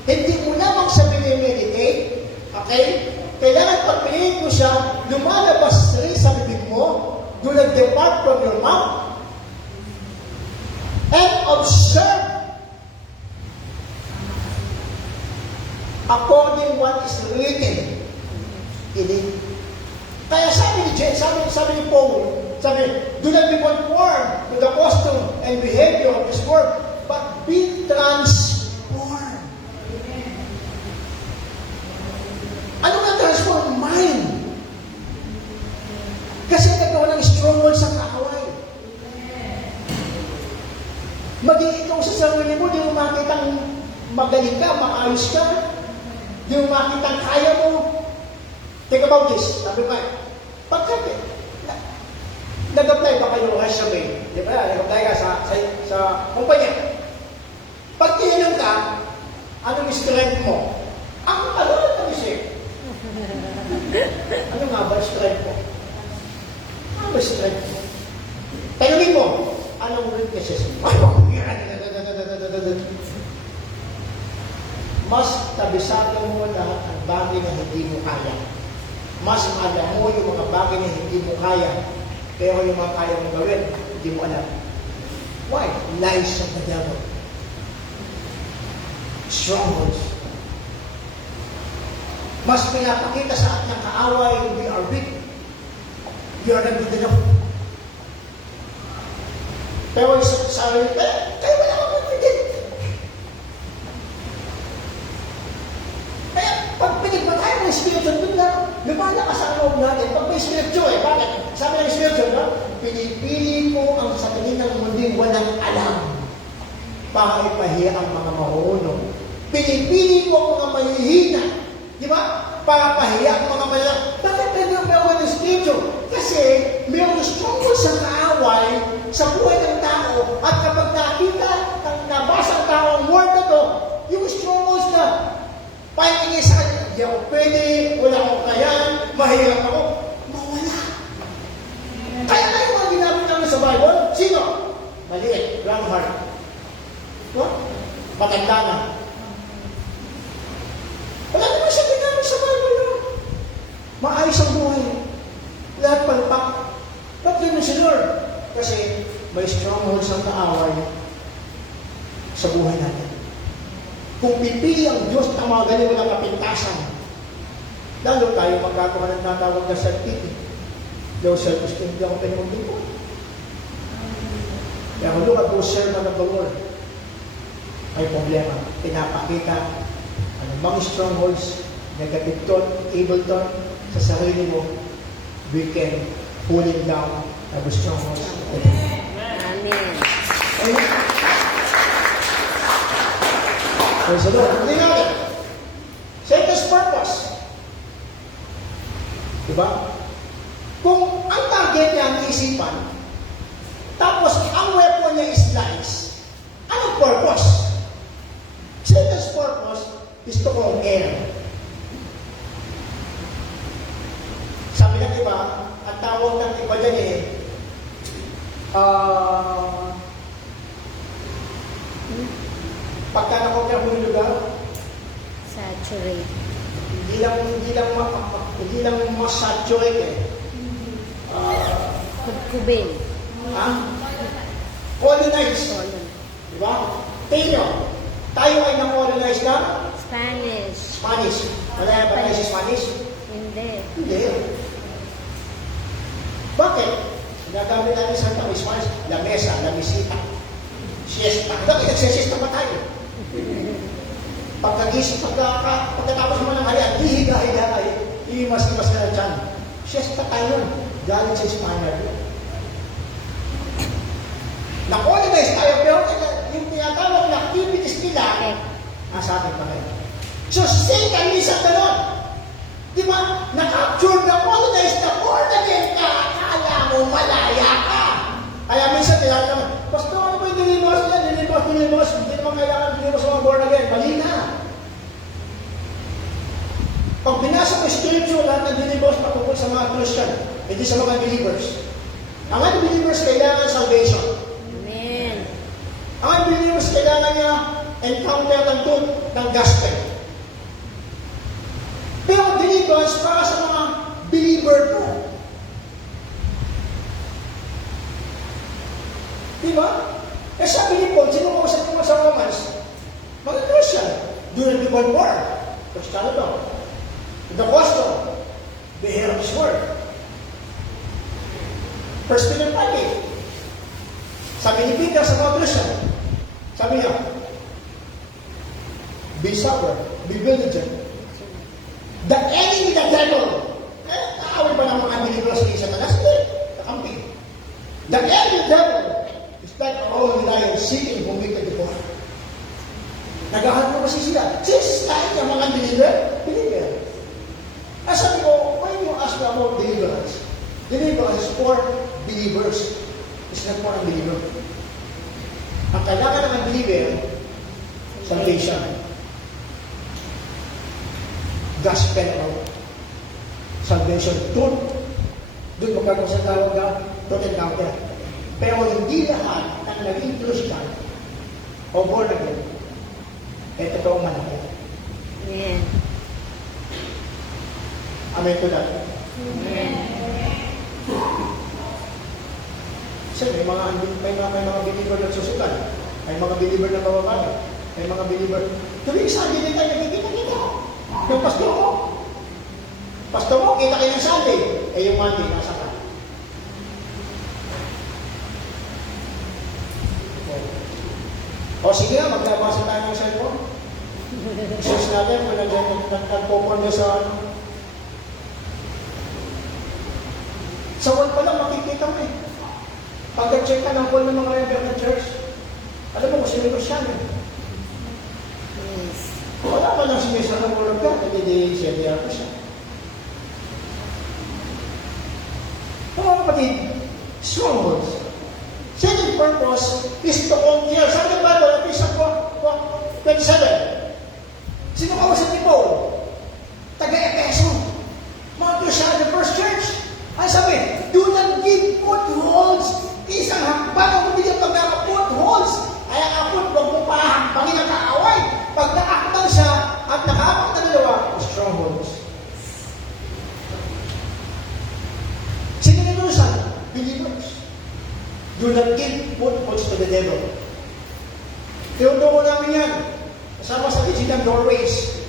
Hindi mo lamang sabihin meditate, okay? Kailangan pagpiliin mo siya, lumalabas rin sa bibig mo, do not depart from your mouth, and observe according what is written in it. Kaya sabi ni James, sabi ni Paul, sabi, do not be conformed to the custom and behavior of this world, but be transformed. Ano nga transform? Mind. Kasi nagkaroon ng stronghold sa kaaway. Maging ikaw sa sarili mo, di mo makitang magaling ka, maayos ka, di mo makitang kaya mo. Think about this. Sabi ko, pagkabi, nag-apply ba kayo resume? Di ba? Nag-apply ka sa kumpanya. Pag tinanong ka, anong strength mo? Ako, ano na isip? Ano nga ba strength mo? Ano ba strength mo? Tanungin mo, anong weaknesses mo? Mas kabisado mo lahat ang bagay na hindi mo kaya. Mas alam mo yung mga bagay na hindi mo kaya. Pero yung mga kaya mo gawin, hindi mo alam. Why? Lies of the devil. Strongholds. Mas pinapakita sa ating kaaway, we are weak. We are not good enough. Pero sa kaya wala ka confident. Kaya pag pinagmatayan ng spiritual, doon na lumalakas ang loob natin. Pag may spiritual bakit? Sabi ng spiritual, pinipili mo ang sa tingin ng munding walang alam para ipahiya ang mga marunong. Pinipili mo ang mga mahihina, di ba? Para pahiya ang mga malala. Bakit meron ng spiritual? Kasi mayroong stronghold sa kaaway sa buhay ng tao at kapag nakita ang nabasa ang tao ang word na to, yung strongholds na pahingi sa kanya, hindi ako pwede, wala akong kayan, mahirap ako, mawala. Kaya nga yung mga ginamit namin sa Bible, sino? Maliit, wrong heart. What? Matanda na. Wala naman siya ginamit sa Bible na. Maayos ang buhay. Lahat palpak. Ba't yun si Lord? Kasi may strongholds ang kaaway sa buhay natin. Kung pipili ang Diyos ang mga ganyan ng kapintasan, lalo tayo magkakaroon ng natawag na self-pity. Low self-esteem, hindi ako pinamagin ko. Pero look at those sermon of the Lord. May problema. Pinapakita Anumang strongholds, negative thought, evil thought, sa sarili mo, we can pull it down every strongholds. Amen. Amen. Praise the Lord. Hindi natin. Satan's purpose. Diba? Kung ang target niya ang isipan, tapos ang weapon niya is lies, anong purpose? Satan's purpose is to conquer. Sabi ng iba, ang tawag ng iba dyan pagka nakonquer mo yung lugar, Saturate. hindi lang masaturate Kubkubin. Colonize. Colon. Diba? Tayo. Tayo ay na-colonize na Spanish. Spanish. Malaya ba tayo sa Spanish? Hindi. Hindi. Bakit? Ginagamit natin sa tayo Spanish. La mesa, la mesita. Siesta. Bakit nagsisiesta pa tayo? Pagkatapos mo ng halian, hihiga-higa tayo. Imas-imas ka na dyan. Siesta tayo. Galing sa Spaniard. Na-colonize tayo, pero yung tinatawag na activities nila, nasa atin pa rin. So, Satan minsan ganon. Di ba? Na-capture, na-colonize, na-born again ka, akala mo malaya ka. Kaya minsan tinatawag, Pastor, ano ba yung dinibos niya? Dinibos. Hindi naman kailangan dinibos sa mga born again. Mali na. Pag binasa ko scripture, lahat ng dinibos patungkol sa mga Christian, hindi sa mga believers. Ang mga believers kailangan salvation. Amen. Ang mga believers kailangan niya encounter ng truth ng gospel. Pero deliverance para sa mga believer po. Diba? Eh sabi ni Paul, sino ko sa Romans? Mga Christian. During the World War. Christian ito. The gospel. The hear of His word. First Peter 5. Sabi ni Peter sa mga Christian, sabi niya, be sober, be vigilant. The enemy, the devil. Nakawin ba ng mga believers sa isa na hindi? Nakampi. The enemy, the devil, is like a roaring lion seeking whom he can devour. Naghahanap mo kasi sila. Since yung mga believer. Sabi ko, when you ask about deliverance is for believers. It's not for a believer. Ang kailangan ng believer, salvation. Gospel of salvation. Doon magkakaroon sa tawag na truth encounter. Pero hindi lahat ng naging Christian o born again ay totoong manakit. Amen. Amen to that. Amen. Kasi may mga believer na susukan. May mga believer na bababae. May mga believer. Tuwing Sunday din tayo nagkikita-kita. Yung pastor mo, kita kayo ng Sunday. Eh yung Monday, nasa ka. O sige nga, maglabasa tayo ng cellphone. Search natin kung nagpo-porn sa ano. Sa wall pa lang, makikita mo eh. Pag nag-check ka ng wall ng mga member ng church, alam mo kung sino ko siya eh. Yes. Wala pa lang sinisa ng wall of God, hindi siya ako siya. Mga kapatid, strongholds. Second purpose is to conquer. Sabi ng Bible, Ephesians 27. Sino kausap ni Paul? Taga-Epeso. Mga Christian, the first church. Ang sabi, do not give footholds. Isang hakbang ang hindi ka pagkaka-footholds. Ay ang apot, huwag mo pahakbangin ang kaaway. Pag nakakatang siya at nakakapag na dalawa, strongholds. Sino nilusan? Believers. Do not give footholds to the devil. Tinuturo namin yan. Kasama sa digital doorways.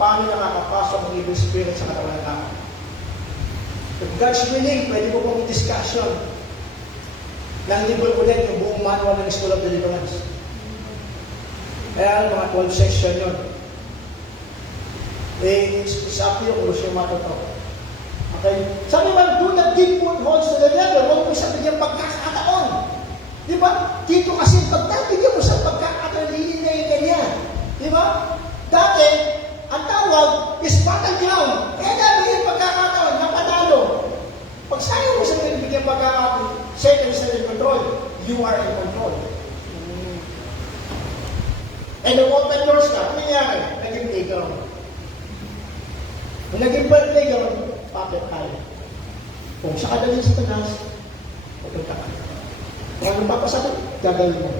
Paano nakakapasok ang evil spirit sa katawan ng tao? If God's willing, pwede mo pong discussion ng libro ulit yung buong manual ng School of Deliverance. Kaya mga 12 section yun. It's up to you kung gusto yung matuto. Okay? Sabi man, do not give footholds to the devil. Huwag mo siya bigyan pagkakataon. Di ba? Dito kasi, pag nabigyan mo siya pagkakataon, lilinay ka niya. Di ba? Dati, ang tawag is battleground. Kaya nabigyan pagkakataon, napanalo. Pag sa'yo mo siya bigyan pagkakataon, Satan is not in control. You are in control. And the open doors na, ano nangyari? Naging playground. Kung naging playground, puppet tayo. Kung siya kadalhin sa tanas, pupunta ka. Kung anong papasakit, gagawin mo.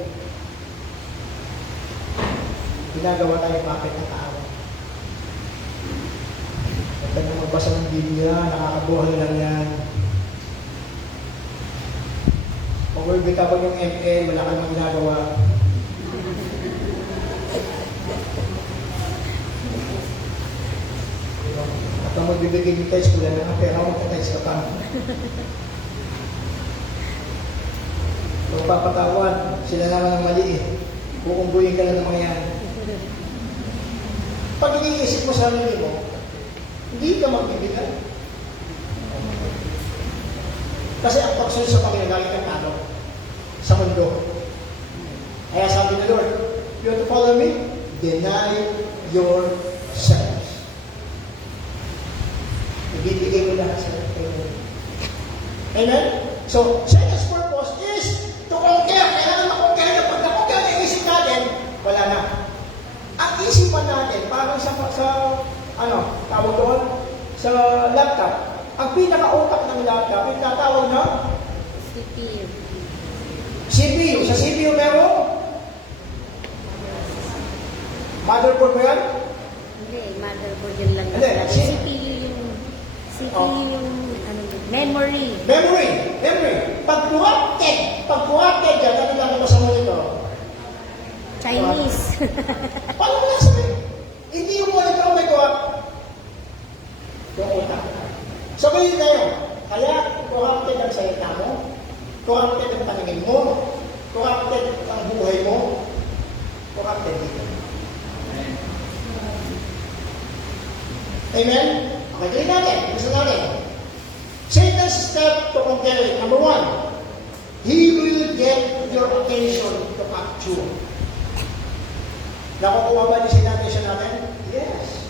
Ginagawa tayo puppet na tao. Huwag ka na magbasa ng Biblia, nakakabuhay lang yan. Kung bitawan yung ML, wala kang magagawa. At ang magbibigay yung test, wala na nga pera, magka-test ka pa. Kung papatawan, sila naman ang mali eh. Kukumbuyin ka lang ng mga yan. Pag iniisip mo sa sarili mo, hindi ka magbibigay. Kasi ang pagsunod sa Panginoon, lagi kang talo sa mundo. Kaya sabi ng Lord, you want to follow me? Deny yourselves. Ibibigay mo lahat sa Panginoon. Amen? So, Satan's purpose is to conquer. Kailangan makonquer na. Pag nakonquer na isip natin, wala na. Ang isipan natin, parang sa tawag doon, sa laptop, ang pinaka-utak ng laptop, yung tatawag na CPU. CPU. Sa CPU meron? Motherboard mo yan? Hindi, motherboard yun lang. Hindi, CPU yung memory. Memory. Pag corrupted yan, ano lang ito sa monitor? Chinese. Paano mo nasabi? Hindi yung monitor may corrupt. Yung utak. Sabihin kayo, kaya corrupted ang salita mo, corrupted ang paningin mo, corrupted ang buhay mo, corrupted dito. Amen? Okay, tuloy natin. Gusto natin. Satan's step to conquer it. Number one, he will get your attention to capture. Nakukuha ba niya sa attention natin? Yes.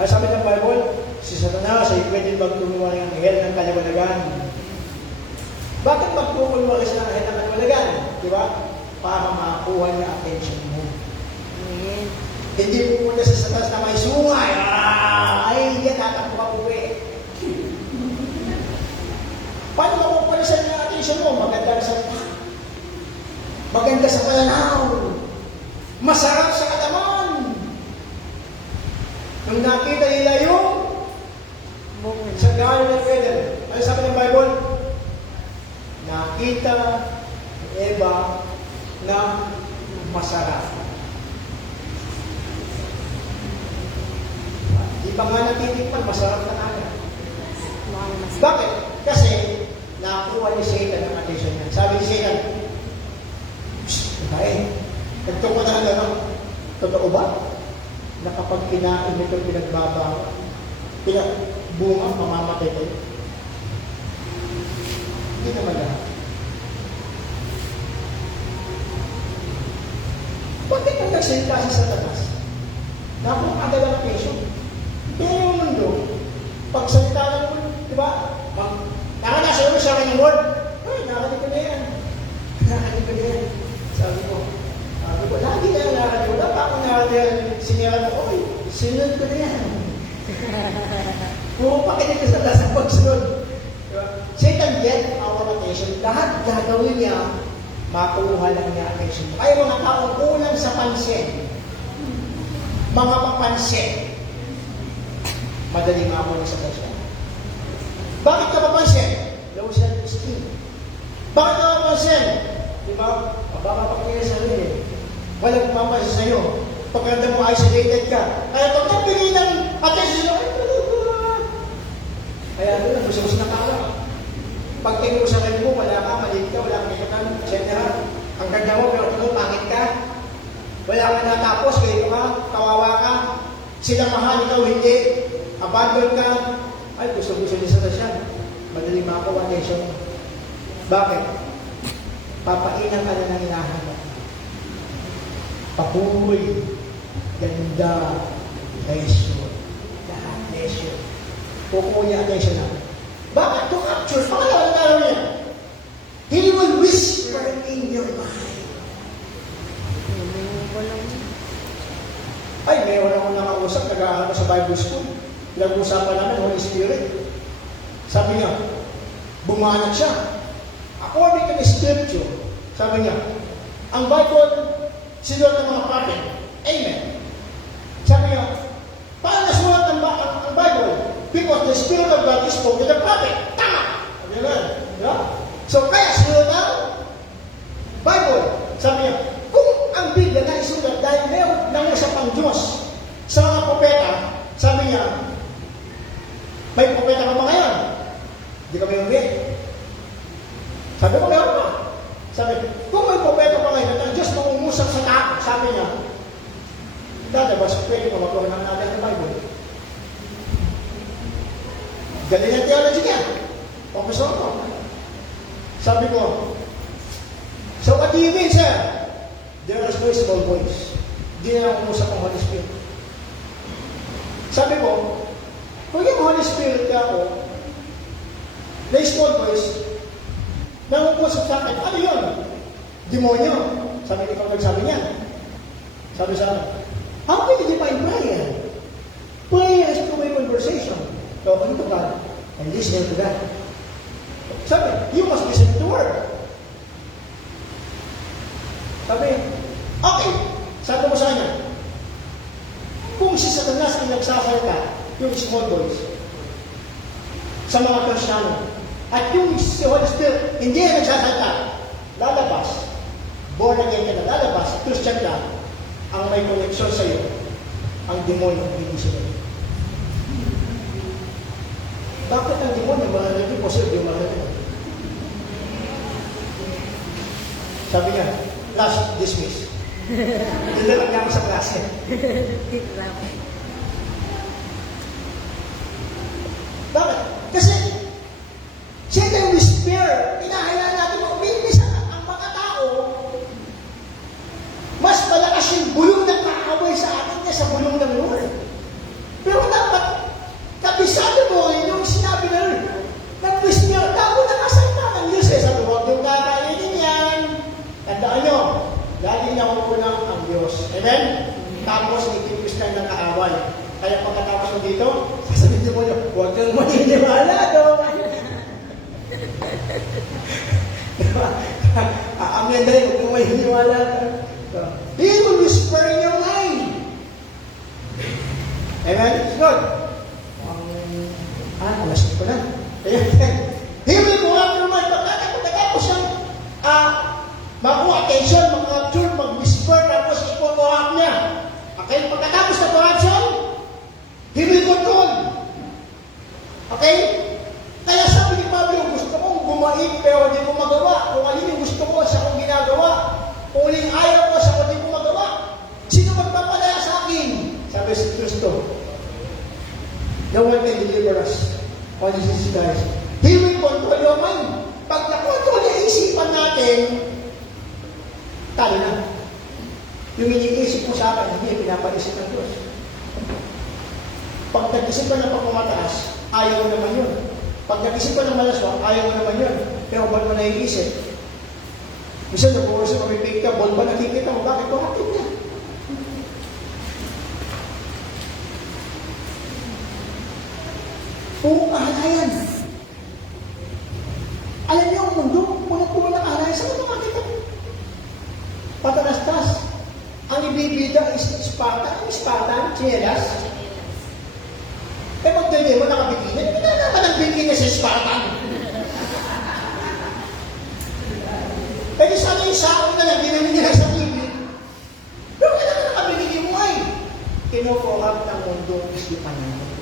Ay sabi ng Bible, si Satanas ay pwede magtulungan ng hell ng kaliwanagan. Bakit magtutulungan siya ng hell ng kaliwanagan? Di ba? Para makakuha niya attention mo. Amen. Hindi pupunta sa Satanas na may sungay. Ay, hindi, tatakbo ka uwi. Paano makukuha siya ng attention mo? Maganda sa salita. Maganda sa pananaw. Masarap sa katawan. Nung nakita nila yung sa Garden of Eden, ano sabi ng Bible? Nakita ni Eva na masarap. Di pa nga natitikpan, masarap na nga. Bakit? Kasi nakakuha ni Satan ang attention niya. Sabi ni Satan, kain. Nagtungkol na ano, totoo ba? Na kapag kinain ito pinagbaba, pinagbunga, mamamatay kayo? Hindi naman lahat. Bakit ang nagsalita sa Satanas? Napakadala ng kesyo. Pero yung mundo, pagsalita lang mo, di ba? Nakanasa mo sa akin yung word. Ay, nakanig ko na yan. Nakanig ko na yan. Sabi ko, lagi na yung nakanig ko. Wala pa akong nakanig. Sinira mo, oy, sinunod ko na yan. Puro pakinig ka sa lasang pagsunod. Diba? Satan get our attention. Lahat gagawin niya, makuha lang niya attention. Kaya mga taong kulang sa pansin, mga papansin, madali makuha sa pansin. Bakit ka mapansin? Low self-esteem. Bakit ka mapansin? Diba? Mababapakinggan sa sarili. Walang mapansin sa'yo. Pagkanda mo isolated ka. Kaya pag nabigay ng attention, kaya doon, gusto-gusto na kala. Pag tingin mo sa sarili mo, wala ka, maliit ka, wala kang kailangan, etc. Ang ganda mo, pero kung pangit ka, wala kang natapos, ganito ka, kawawa ka. Sila mahal, ikaw hindi. Abandon ka. Ay, gusto-gusto niya sa tasyan. Madaling makakuha attention. Bakit? Papainan ka na ng hinahanap. Papuloy, ganda, leisure. Lahat leisure. Kukuha niya attention natin. Bakit? To capture. Pangalawa na niya. He will whisper in your mind. Ay, mayroon akong nakausap, nag-aaral sa Bible School. Pinag-usapan namin, Holy Spirit. Sabi niya, bumanat siya. According to the Scripture, sabi niya, ang Bible, sinulat ng mga prophet. Amen. Sabi niya, paano nasulat ang Bible? Because the Spirit of God is spoken to the prophet. Tama! Sabi niya, yeah? So, kaya sinulat ang Bible. Sabi niya, kung ang Biblia na isulat dahil mayroon nangusap ang Diyos sa mga propeta, sabi niya, may propeta ka ba ngayon? Hindi kami uwi. Sabi ko, meron pa. Sabi, kung may propeta pa ngayon, ang Diyos mangungusap sa tao, sabi niya, dadabas, pwede pa magkaroon ng natin ng Bible. Galing ang theology niya. Professor ko. Sabi ko, so what do you mean, sir? There is no small voice. Hindi na umusap ang Holy Spirit. Sabi ko, kung yung Holy Spirit ka ako, na small voice, nangungusap sa akin, ano yun? Demonyo. Sabi ikaw nagsabi niya. Sabi sa akin, how can you define prayer? Prayer is two-way conversation. Talking to God and listening to God. Sabi, you must listen to the word. Sabi, okay. Sabi mo sa kanya, kung si Satanas ang nagsasalita, yung small voice, sa mga Kristiyano, at yung si Holy Spirit, hindi na nagsasalita, lalabas, born again ka na, lalabas, Christian ka, ang may connection sa iyo, ang demonyo, hindi sila. Bakit ang demonyo, mahal ito, posible yung mahal ito? Sabi niya, class dismiss. Hindi lang niya ako sa klase. Bakit? Kasi, siya yung whisper, hinahayaan natin mo, minsan ang mga tao, mas malakas yung bulong ng kaaway sa atin kaysa bulong ng Lord. Pero dapat, kabisado mo yung sinabi na rin, nag-whisper, dapat nakasalita ng Diyos eh. Sabi, huwag yung kakainin yan. Tandaan nyo, lagi niya kukunang ang Diyos. Amen? Tapos, itipis ka ng kaaway. Kaya pagkatapos mo dito, sasabihin mo nyo, huwag kang maniniwala doon. Diba? Amen na yun, huwag kang maniniwala doon. He will whisper in your mind. Amen? It's good. Alas ko na. He will go after your mind. Pagkatapos yung makuha attention, mag-capture, mag-whisper, tapos ipo-co-up niya. Okay? Pagkatapos na co-option, he will control. Okay? Kaya sabi ni Pablo, gusto kong bumait pero hindi ko magawa. Kung alin yung gusto ko, sa kong ginagawa. Kung alin ayaw ko, sa kong hindi ko magawa. Sino magpapalaya sa akin? Sabi si Kristo. No one can deliver us. Only Jesus Christ. He will control your mind. Pag na-control yung isipan natin, talo na. Yung iniisip mo sa akin, hindi pinapaisip ng Diyos. Pag nag-isip ka ng pagmamataas, ayaw mo naman yun. Pag nag-isip ka ng malaswang, ayaw mo naman yun. Pero ba't mo naiisip? Minsan, nag-uursa kami pigka, bol ba nakikita mo? Bakit ko hatid niya? Puro kahalayan. Alam niyo ang mundo, punong-puno ng kahalayan. Saan ito makita? Patalastas. Ang ibibida is Spartan. Ang Spartan, chinelas. Eh, pag hindi mo nakabikini, hindi na naman ang bikini sa Spartan. Eh, di sana yung saon na lang, ginawin nila sa TV. Pero kaya naman nakabikini mo ay. Kinukuhap ng mundo ang isipan natin.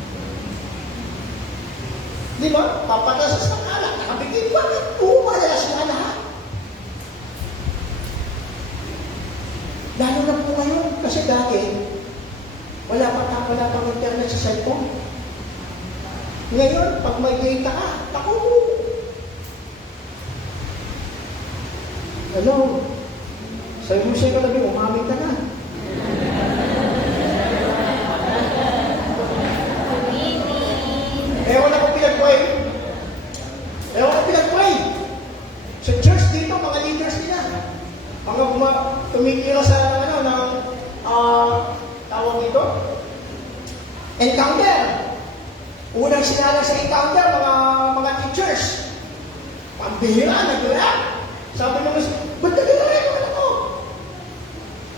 Di ba? Papatasas ng alak, nakabikini pa. Umalalas na lahat. Lalo na po ngayon, kasi dati, Wala pang internet sa cellphone. Ngayon, pag may data ka, naku! Ano? Sa musay ka labi, umamit ka na. Wala ko pinag-pray. Sa church dito, mga leaders nila. Mga tumitira sa, tawag dito, encounter. Unang sinala sa encounter, mga teachers. Pambihira, nagdala. Sabi naman, ba't nagdala yung anak ko?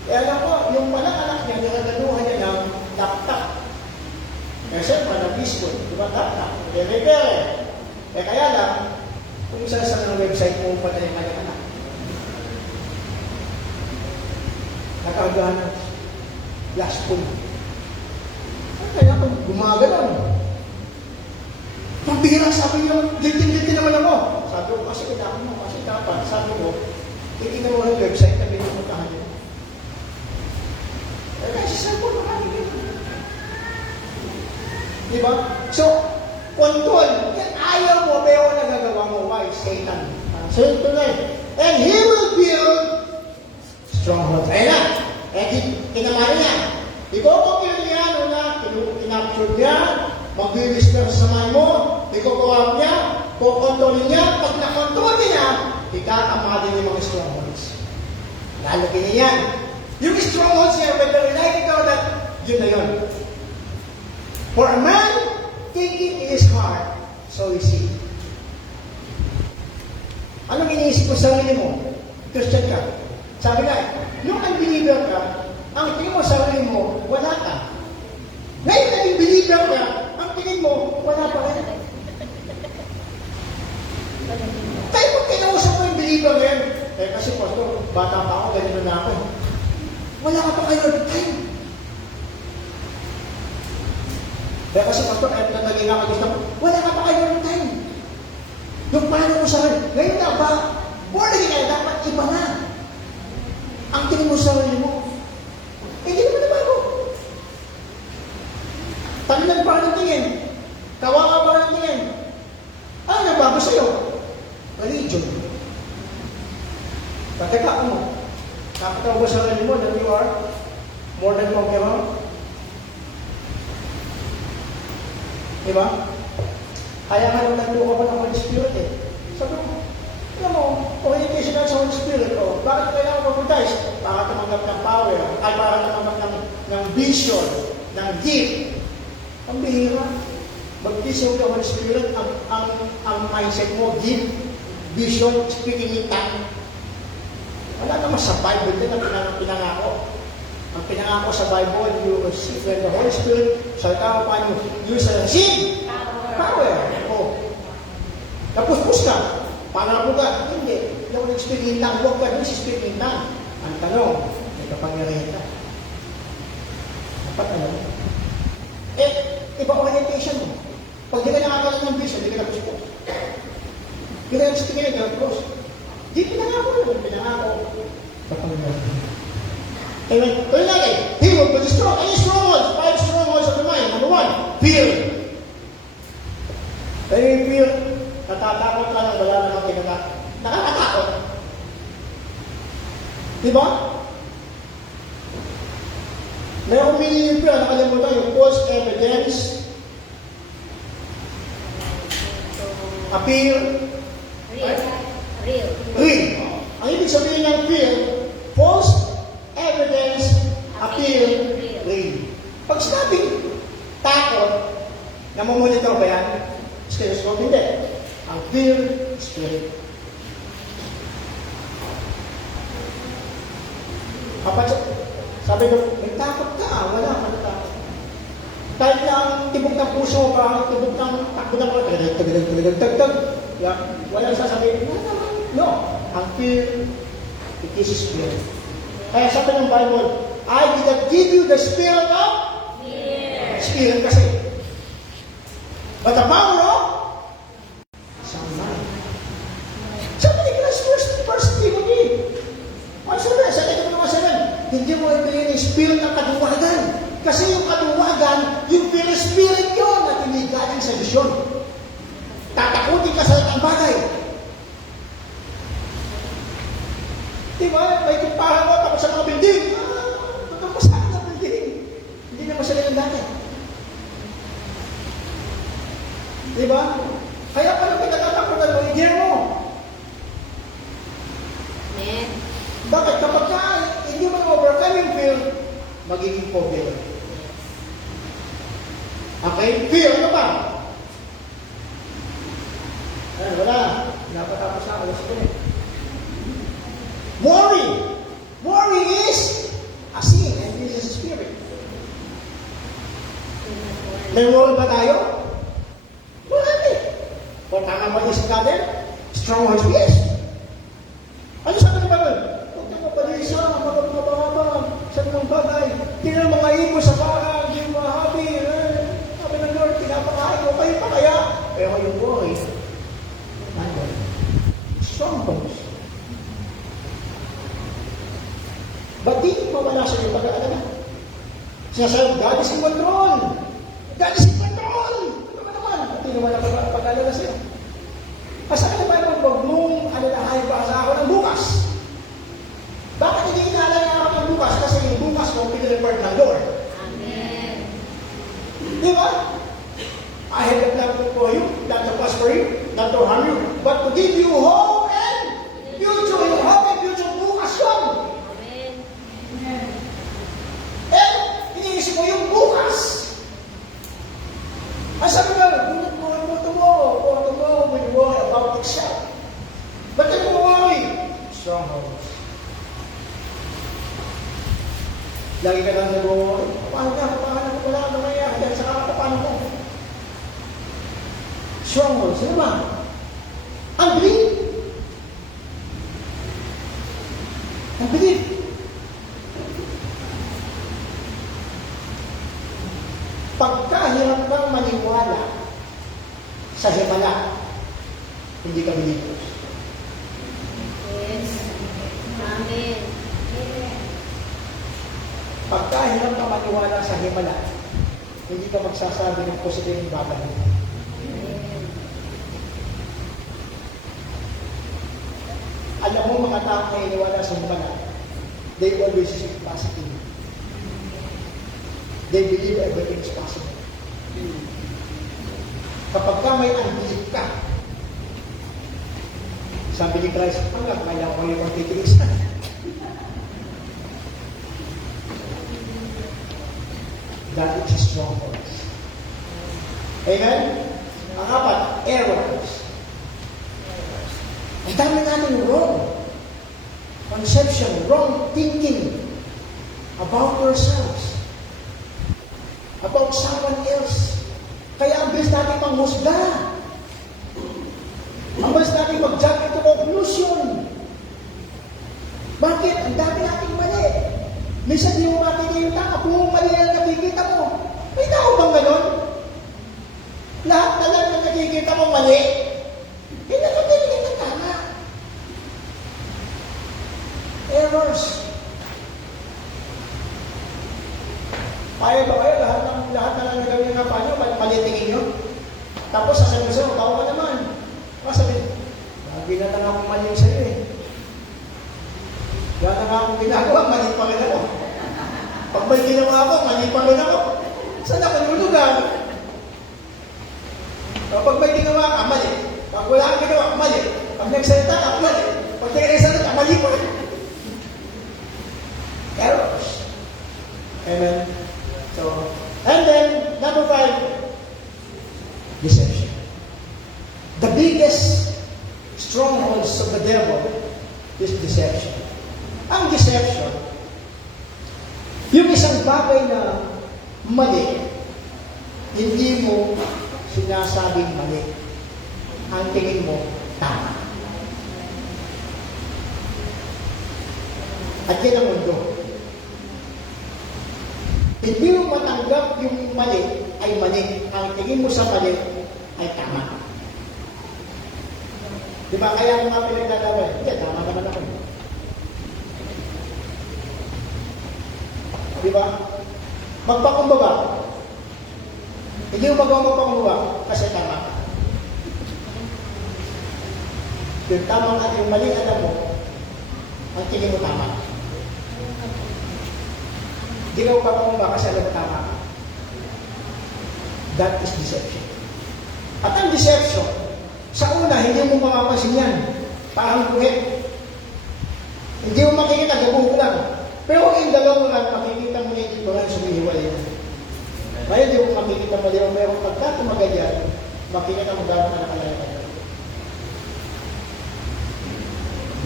Kaya alam ko, yung palang anak niya, nagagaluhan niya ng laptop. Kasi manabisco, di ba? Laptop. Kaya lang, kung isa sa ng website mo pa na yung kanyang anak. Nakagawa ng last phone. Kaya kung gumagalaw. Pambihira, sabi niyo, guilty naman ako. Sabi ko, kasi kailangan mo, kasi dapat, sabi ko, titignan mo ng website na pinupuntahan niyo. Kasi sa phone, marami ganyan. Diba? So, control. Ayaw mo, pero nagagawa mo. Why? Satan. Satan tonight. And he will build strongholds. Ayun na. Kinamari niya. Iko-copy niya, kinapture niya, mag-whisper sa samay mo, iko-co-op niya, kukontrol niya, pag nakontrol niya, ikakamali niya mga strongholds. Lalagyan niya yan. Yung strongholds niya, whether you like it or not, yun na yun. For a man, thinking in his heart, so is he. Anong iniisip mo sa sarili mo? Christian ka. Sabi nga, nung unbeliever ka, ang tingin mo sa sarili mo, wala ka. Ngayon naging believer ka, ang tingin mo, wala pa rin. Kaya kung kinausap mo yung believer ngayon, kasi pastor, bata pa ako, ganito na ako. Wala ka pa kayo. Kaya kasi pastor, kahit na naging ako gusto mo, wala ka pa kayo ng time. Yung paano mo sa akin, ngayon na ba, born again, dapat iba na. Ang tingin mo sa sarili mo, hindi naman na bago. Tanilan pa rin tingin, kawawa pa rin tingin. Ano na bago sa'yo? Religion. Pateka mo, nakatawa ba sa sarili mo that you are more than conqueror? Diba? Kaya nga nung nagluha ko ng Holy Spirit Sabi ko, alam mo, orientation na sa Holy Spirit, bakit kailangan mag-baptize? Para tumanggap ng power, ay para tumanggap ng vision, ng gift. Ang bihira. Mag-vision ka Holy Spirit, ang mindset mo, gift, vision, speaking in tongue. Wala naman sa Bible din ang pinangako. Ang pinangako sa Bible, you receive when the Holy Spirit shall come upon you. You shall receive power. Napus-pus ka. Paano po ka? Hindi. Hindi ako nag-speak in tongue. Huwag ka doon si speak in tongue. Ang tanong, may kapangyarihan ka. Dapat ano? Iba orientation mo. Pag di ka nakakalit ng vision, di ka napus-pus. Di ka nag-speak in tongue. Di pinangako yun. Pinangako. Kapangyarihan. Amen. Kaya lagi, he will be strong. Any strongholds? 5 strongholds of the mind. Number 1, fear. Kaya yung fear, natatakot ka lang, wala namang kinakatakot. Nakakatakot. Diba? May umili yung fear, nakalimutan yung false evidence, appear, Real. Ang ibig sabihin ng fear, false evidence, appear, real. Pag sinabing takot, namumonitor ba yan? Stethoscope, hindi. Ang fear, spirit. Sabi ko, may takot ka, wala ka na takot. Kahit na ang tibok ng puso, parang tibok ng takbo ng tag-tag, wala sasabihin, no. Ang fear, it is spirit. Kaya sabi ng Bible, I did not give you the spirit of fear. Spirit kasi. But the power of sound mind. Sabi ni Christ, first Timothy. Ano sabi? Sa 2:7, hindi mo ibigay ng spirit ng katiwagan. Kasi yung katiwagan, desisyon. Tatakutin ka sa lahat ng bagay. Diba? May kumpahan mo tapos sa mga building. Tutong pa sa akin sa building. Hindi na masali ng dati. Diba? Kaya pa nang pinatatakutan mo, i-gear mo. Amen. Bakit? Kapag ka hindi mo overcome yung fear, magiging phobia. Okay? Fear, ano ba? Ayan, wala. Napatapos na alas ko eh. Worry. Worry is a sin and this is a spirit. May worry ba tayo? Wala eh. Kung tama ba isip natin? Strongholds, yes. Ano sabi ni Bible? Huwag niyo mabalisa, magabang sa mga bagay. Tingnan mga ibon sa parang, yung mga habi. Sabi ng Lord, pinapakain ko kayo pa kaya? Pero yung worry, ano? Strongholds. Ba't di mawala sa iyo pag-aalala? Sinasabi, God is in control. God is in control. Ano naman? Ba't di naman ang pag-aalala sa iyo? Asa ka naman wag mong alalahain pa sa ako ng bukas? Bakit hindi inaalala ako ng bukas? Kasi yung bukas mo, pinireport ng Lord. Amen. Di ba? I have a plan for you, not to prosper you, not to harm you, but to give you hope and future. Yung hope and future, bukas yun. Amen. Eh, iniisip mo yung bukas. Ang sabi nga, tomorrow when you worry about itself. Ba't ka mo worry? Strongholds. Lagi ka lang nag-worry. Paano ko wala ka nangyayari? Dahil sa kakapapano ko. Strongholds. Ano ba? Unbelief. Unbelief. Pagkahirap kang maniwala sa himala, hindi ka believers. Yes. Amen. Pagkahirap kang maniwala sa himala, hindi ka magsasabi ng positibong bagay. Alam mo mga tao na iniwala sa himala, they always speak positive. They believe everything is possible. Kapag ka may unbelief ka, sabi ni Christ, hanggang kaya ko yung titiis. That is stronghold. Amen? Ang apat, errors. Ang dami natin wrong conception, wrong thinking about ourselves, about someone else. Kaya ang bilis natin manghusga. Ang bilis natin mag-jump into conclusion. Bakit? Ang dami nating mali. Minsan di mo makikita yung tao, buong mali na nakikita mo. May tao bang ganon? Lahat na lang na nakikita mo mali, hindi na nakikita na tama. Errors. Kaya ba kayo? Lahat na lang gawin nga pa nyo, mali tingin nyo. Tapos sasabihin sa'yo, tao ka naman. Sabihin, lagi na lang akong mali sa'yo eh. Wala na akong ginagawa, mali pa rin ako. Pag may ginawa ako, mali pa rin ako. Saan ako nulugan? Pag may ginawa ka, mali. Pag wala kang ginawa, mali. Pag nagsalita ka, mali. Pag nagsalita, mali pa rin. Errors. Amen. So, and then, number 5, deception. The biggest strongholds of the devil is deception. Ang deception, yung isang bagay na mali, hindi mo sinasabing mali. Ang tingin mo, tama. At yan ang mundo. Hindi mo matanggap yung mali ay mali. Ang tingin mo sa mali ay tama. Di ba? Kaya ang mga pinagdadawal, hindi, tama naman ako. Di ba? Magpakumbaba. Hindi mo magawa magpakuha kasi tama ka. Yung tama at yung mali alam mo, ang tingin mo tama. Hindi ka magpakuha kasi alam mo tama ka. That is deception. At ang deception, sa una, hindi mo makapasin yan. Parang kuhit. Hindi mo makikita, gabuho lang. Pero yung dalawang lang, makikita mo yung ito lang sumihiwalay yan. Kaya hindi mo makikita mo din, mayroong pagka tumagal yan, makikita mo gano'n na nakalaya.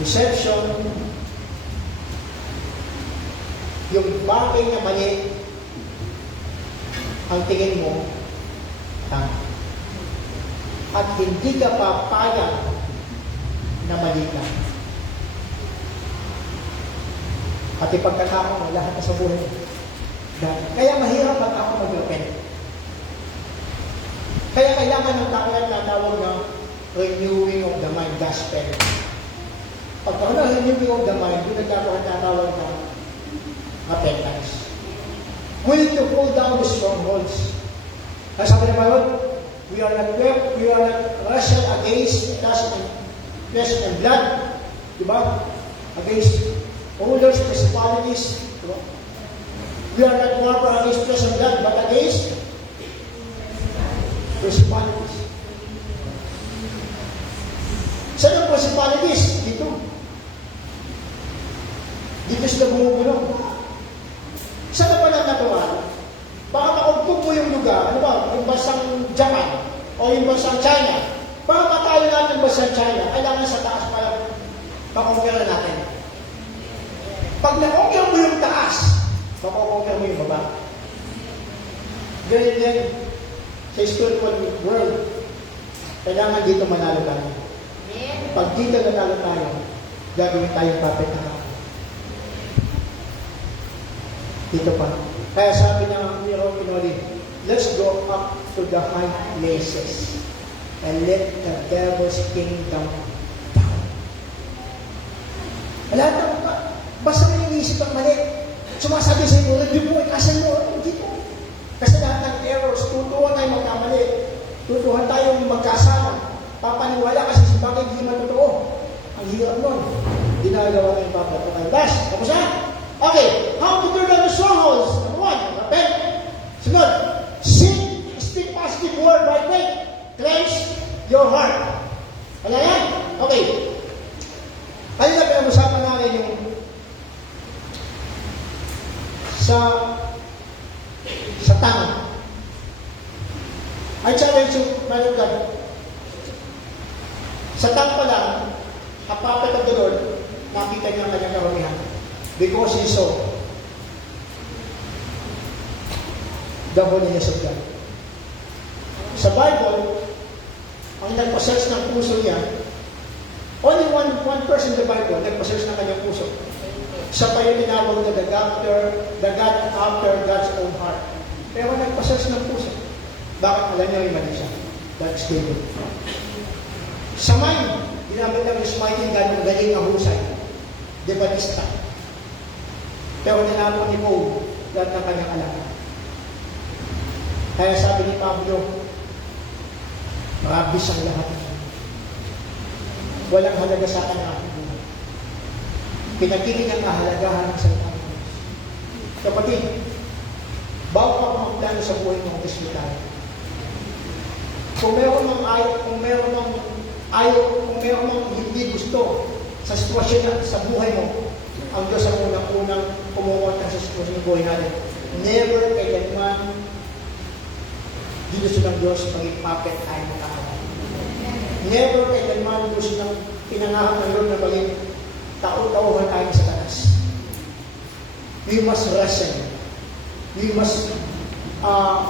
Deception, yung bagay na mali, ang tingin mo, tama. At hindi ka papayag na mali ka. At ipagkatapon mo lahat na sa buhay mo. Kaya mahirap ang ako mag-repent. Kaya kailangan ng tao yan natawag na renewing of the mind gospel. Pag renewing of the mind, yung nagkakaroon na repentance. We need to pull down the strongholds. Ang sabi ng Bible, we are not wrestle against flesh and blood. Diba? Against rulers, principalities. Diba? We are not warfare against flesh and blood, but against principalities. Saan ang principalities? Dito. Dito sila bumubulong. Saan na pa natatuwa? Baka maugtog mo yung lugar, ano ba, yung bansang Japan, o yung bansang China. Baka matayo natin yung bansang China, kailangan sa taas pa lang makonquer natin. Pag na-conquer mo yung taas, makonquer mo yung baba. Ganyan din sa spiritual world, kailangan dito manalo tayo. Pag dito nanalo tayo, gagawin tayong puppet na ako. Dito pa. Kaya sabi ng Miro Pinoli, let's go up to the high places and let the devil's kingdom down. Lahat ng basta may iniisip ang mali. Sumasabi sa inyo, review mo, ikasan mo, hindi po. Kasi lahat ng errors, tutuhan tayo magkamali. Tutuhan tayong magkasama. Papaniwala kasi sa bagay hindi man totoo. Ang hirap nun. Ginagawa ng Papa. Okay, last. Tapos na? Okay, how to turn down the strongholds? Number one, repent. Sunod, speak positive word by faith. Cleanse your heart. Wala yan? Okay. Kanina pinag-usapan natin yung sa tanga. I challenge you, man of God. Sa tanga pa lang, a prophet of the Lord, nakita niya ang kanyang karamihan. Because he saw the holiness of God. Sa Bible, ang nagpasearch ng puso niya, only one person in the Bible nagpasearch ng kanyang puso. Siya pa yung tinawag na the God after God's own heart. Pero nagpasearch ng puso. Bakit alam niyo yung mali siya? That's David. Sa mind, ginamit ng Almighty God ng galing ang husay. De Batista. Pero tinapon ni Paul lahat ng kanyang alam. Kaya sabi ni Pablo, marabis ang lahat. Walang halaga sa akin ang aking buhay. Pinakinig ang kahalagahan ng salita ng Diyos. Kapatid, bago ka magplano sa buhay ng hospital, kung meron mang ayaw, kung meron mang hindi gusto sa sitwasyon na sa buhay mo, ang Diyos ang unang-unang kumukontak sa sitwasyon ng buhay natin. Never kailanman gusto ng Diyos maging puppet tayo makakawa. Never kailanman gusto ng pinangarap ng Lord na maging tao-tauhan tayo sa tanas. We must wrestle. We must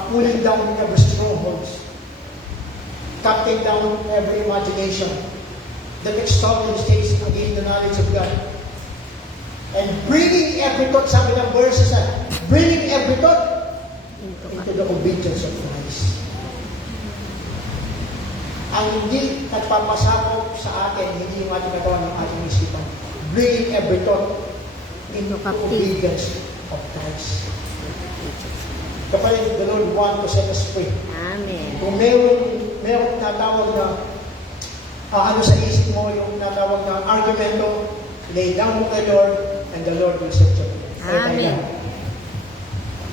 pulling down every strongholds. Cutting down every imagination that exalted states against the knowledge of God. And bringing every thought, sabi ng verses na, bringing every thought into the obedience of Christ. Ang hindi nagpapasakop sa atin, hindi yung ating katawan ng ating isipan. Bringing every thought into obedience of Christ. Kapatid, the Lord want to set us free. Amen. Kung meron natawag na ano sa isip mo, yung natawag na argumento, lay down mo kay Lord, and the Lord will set you free. Amen.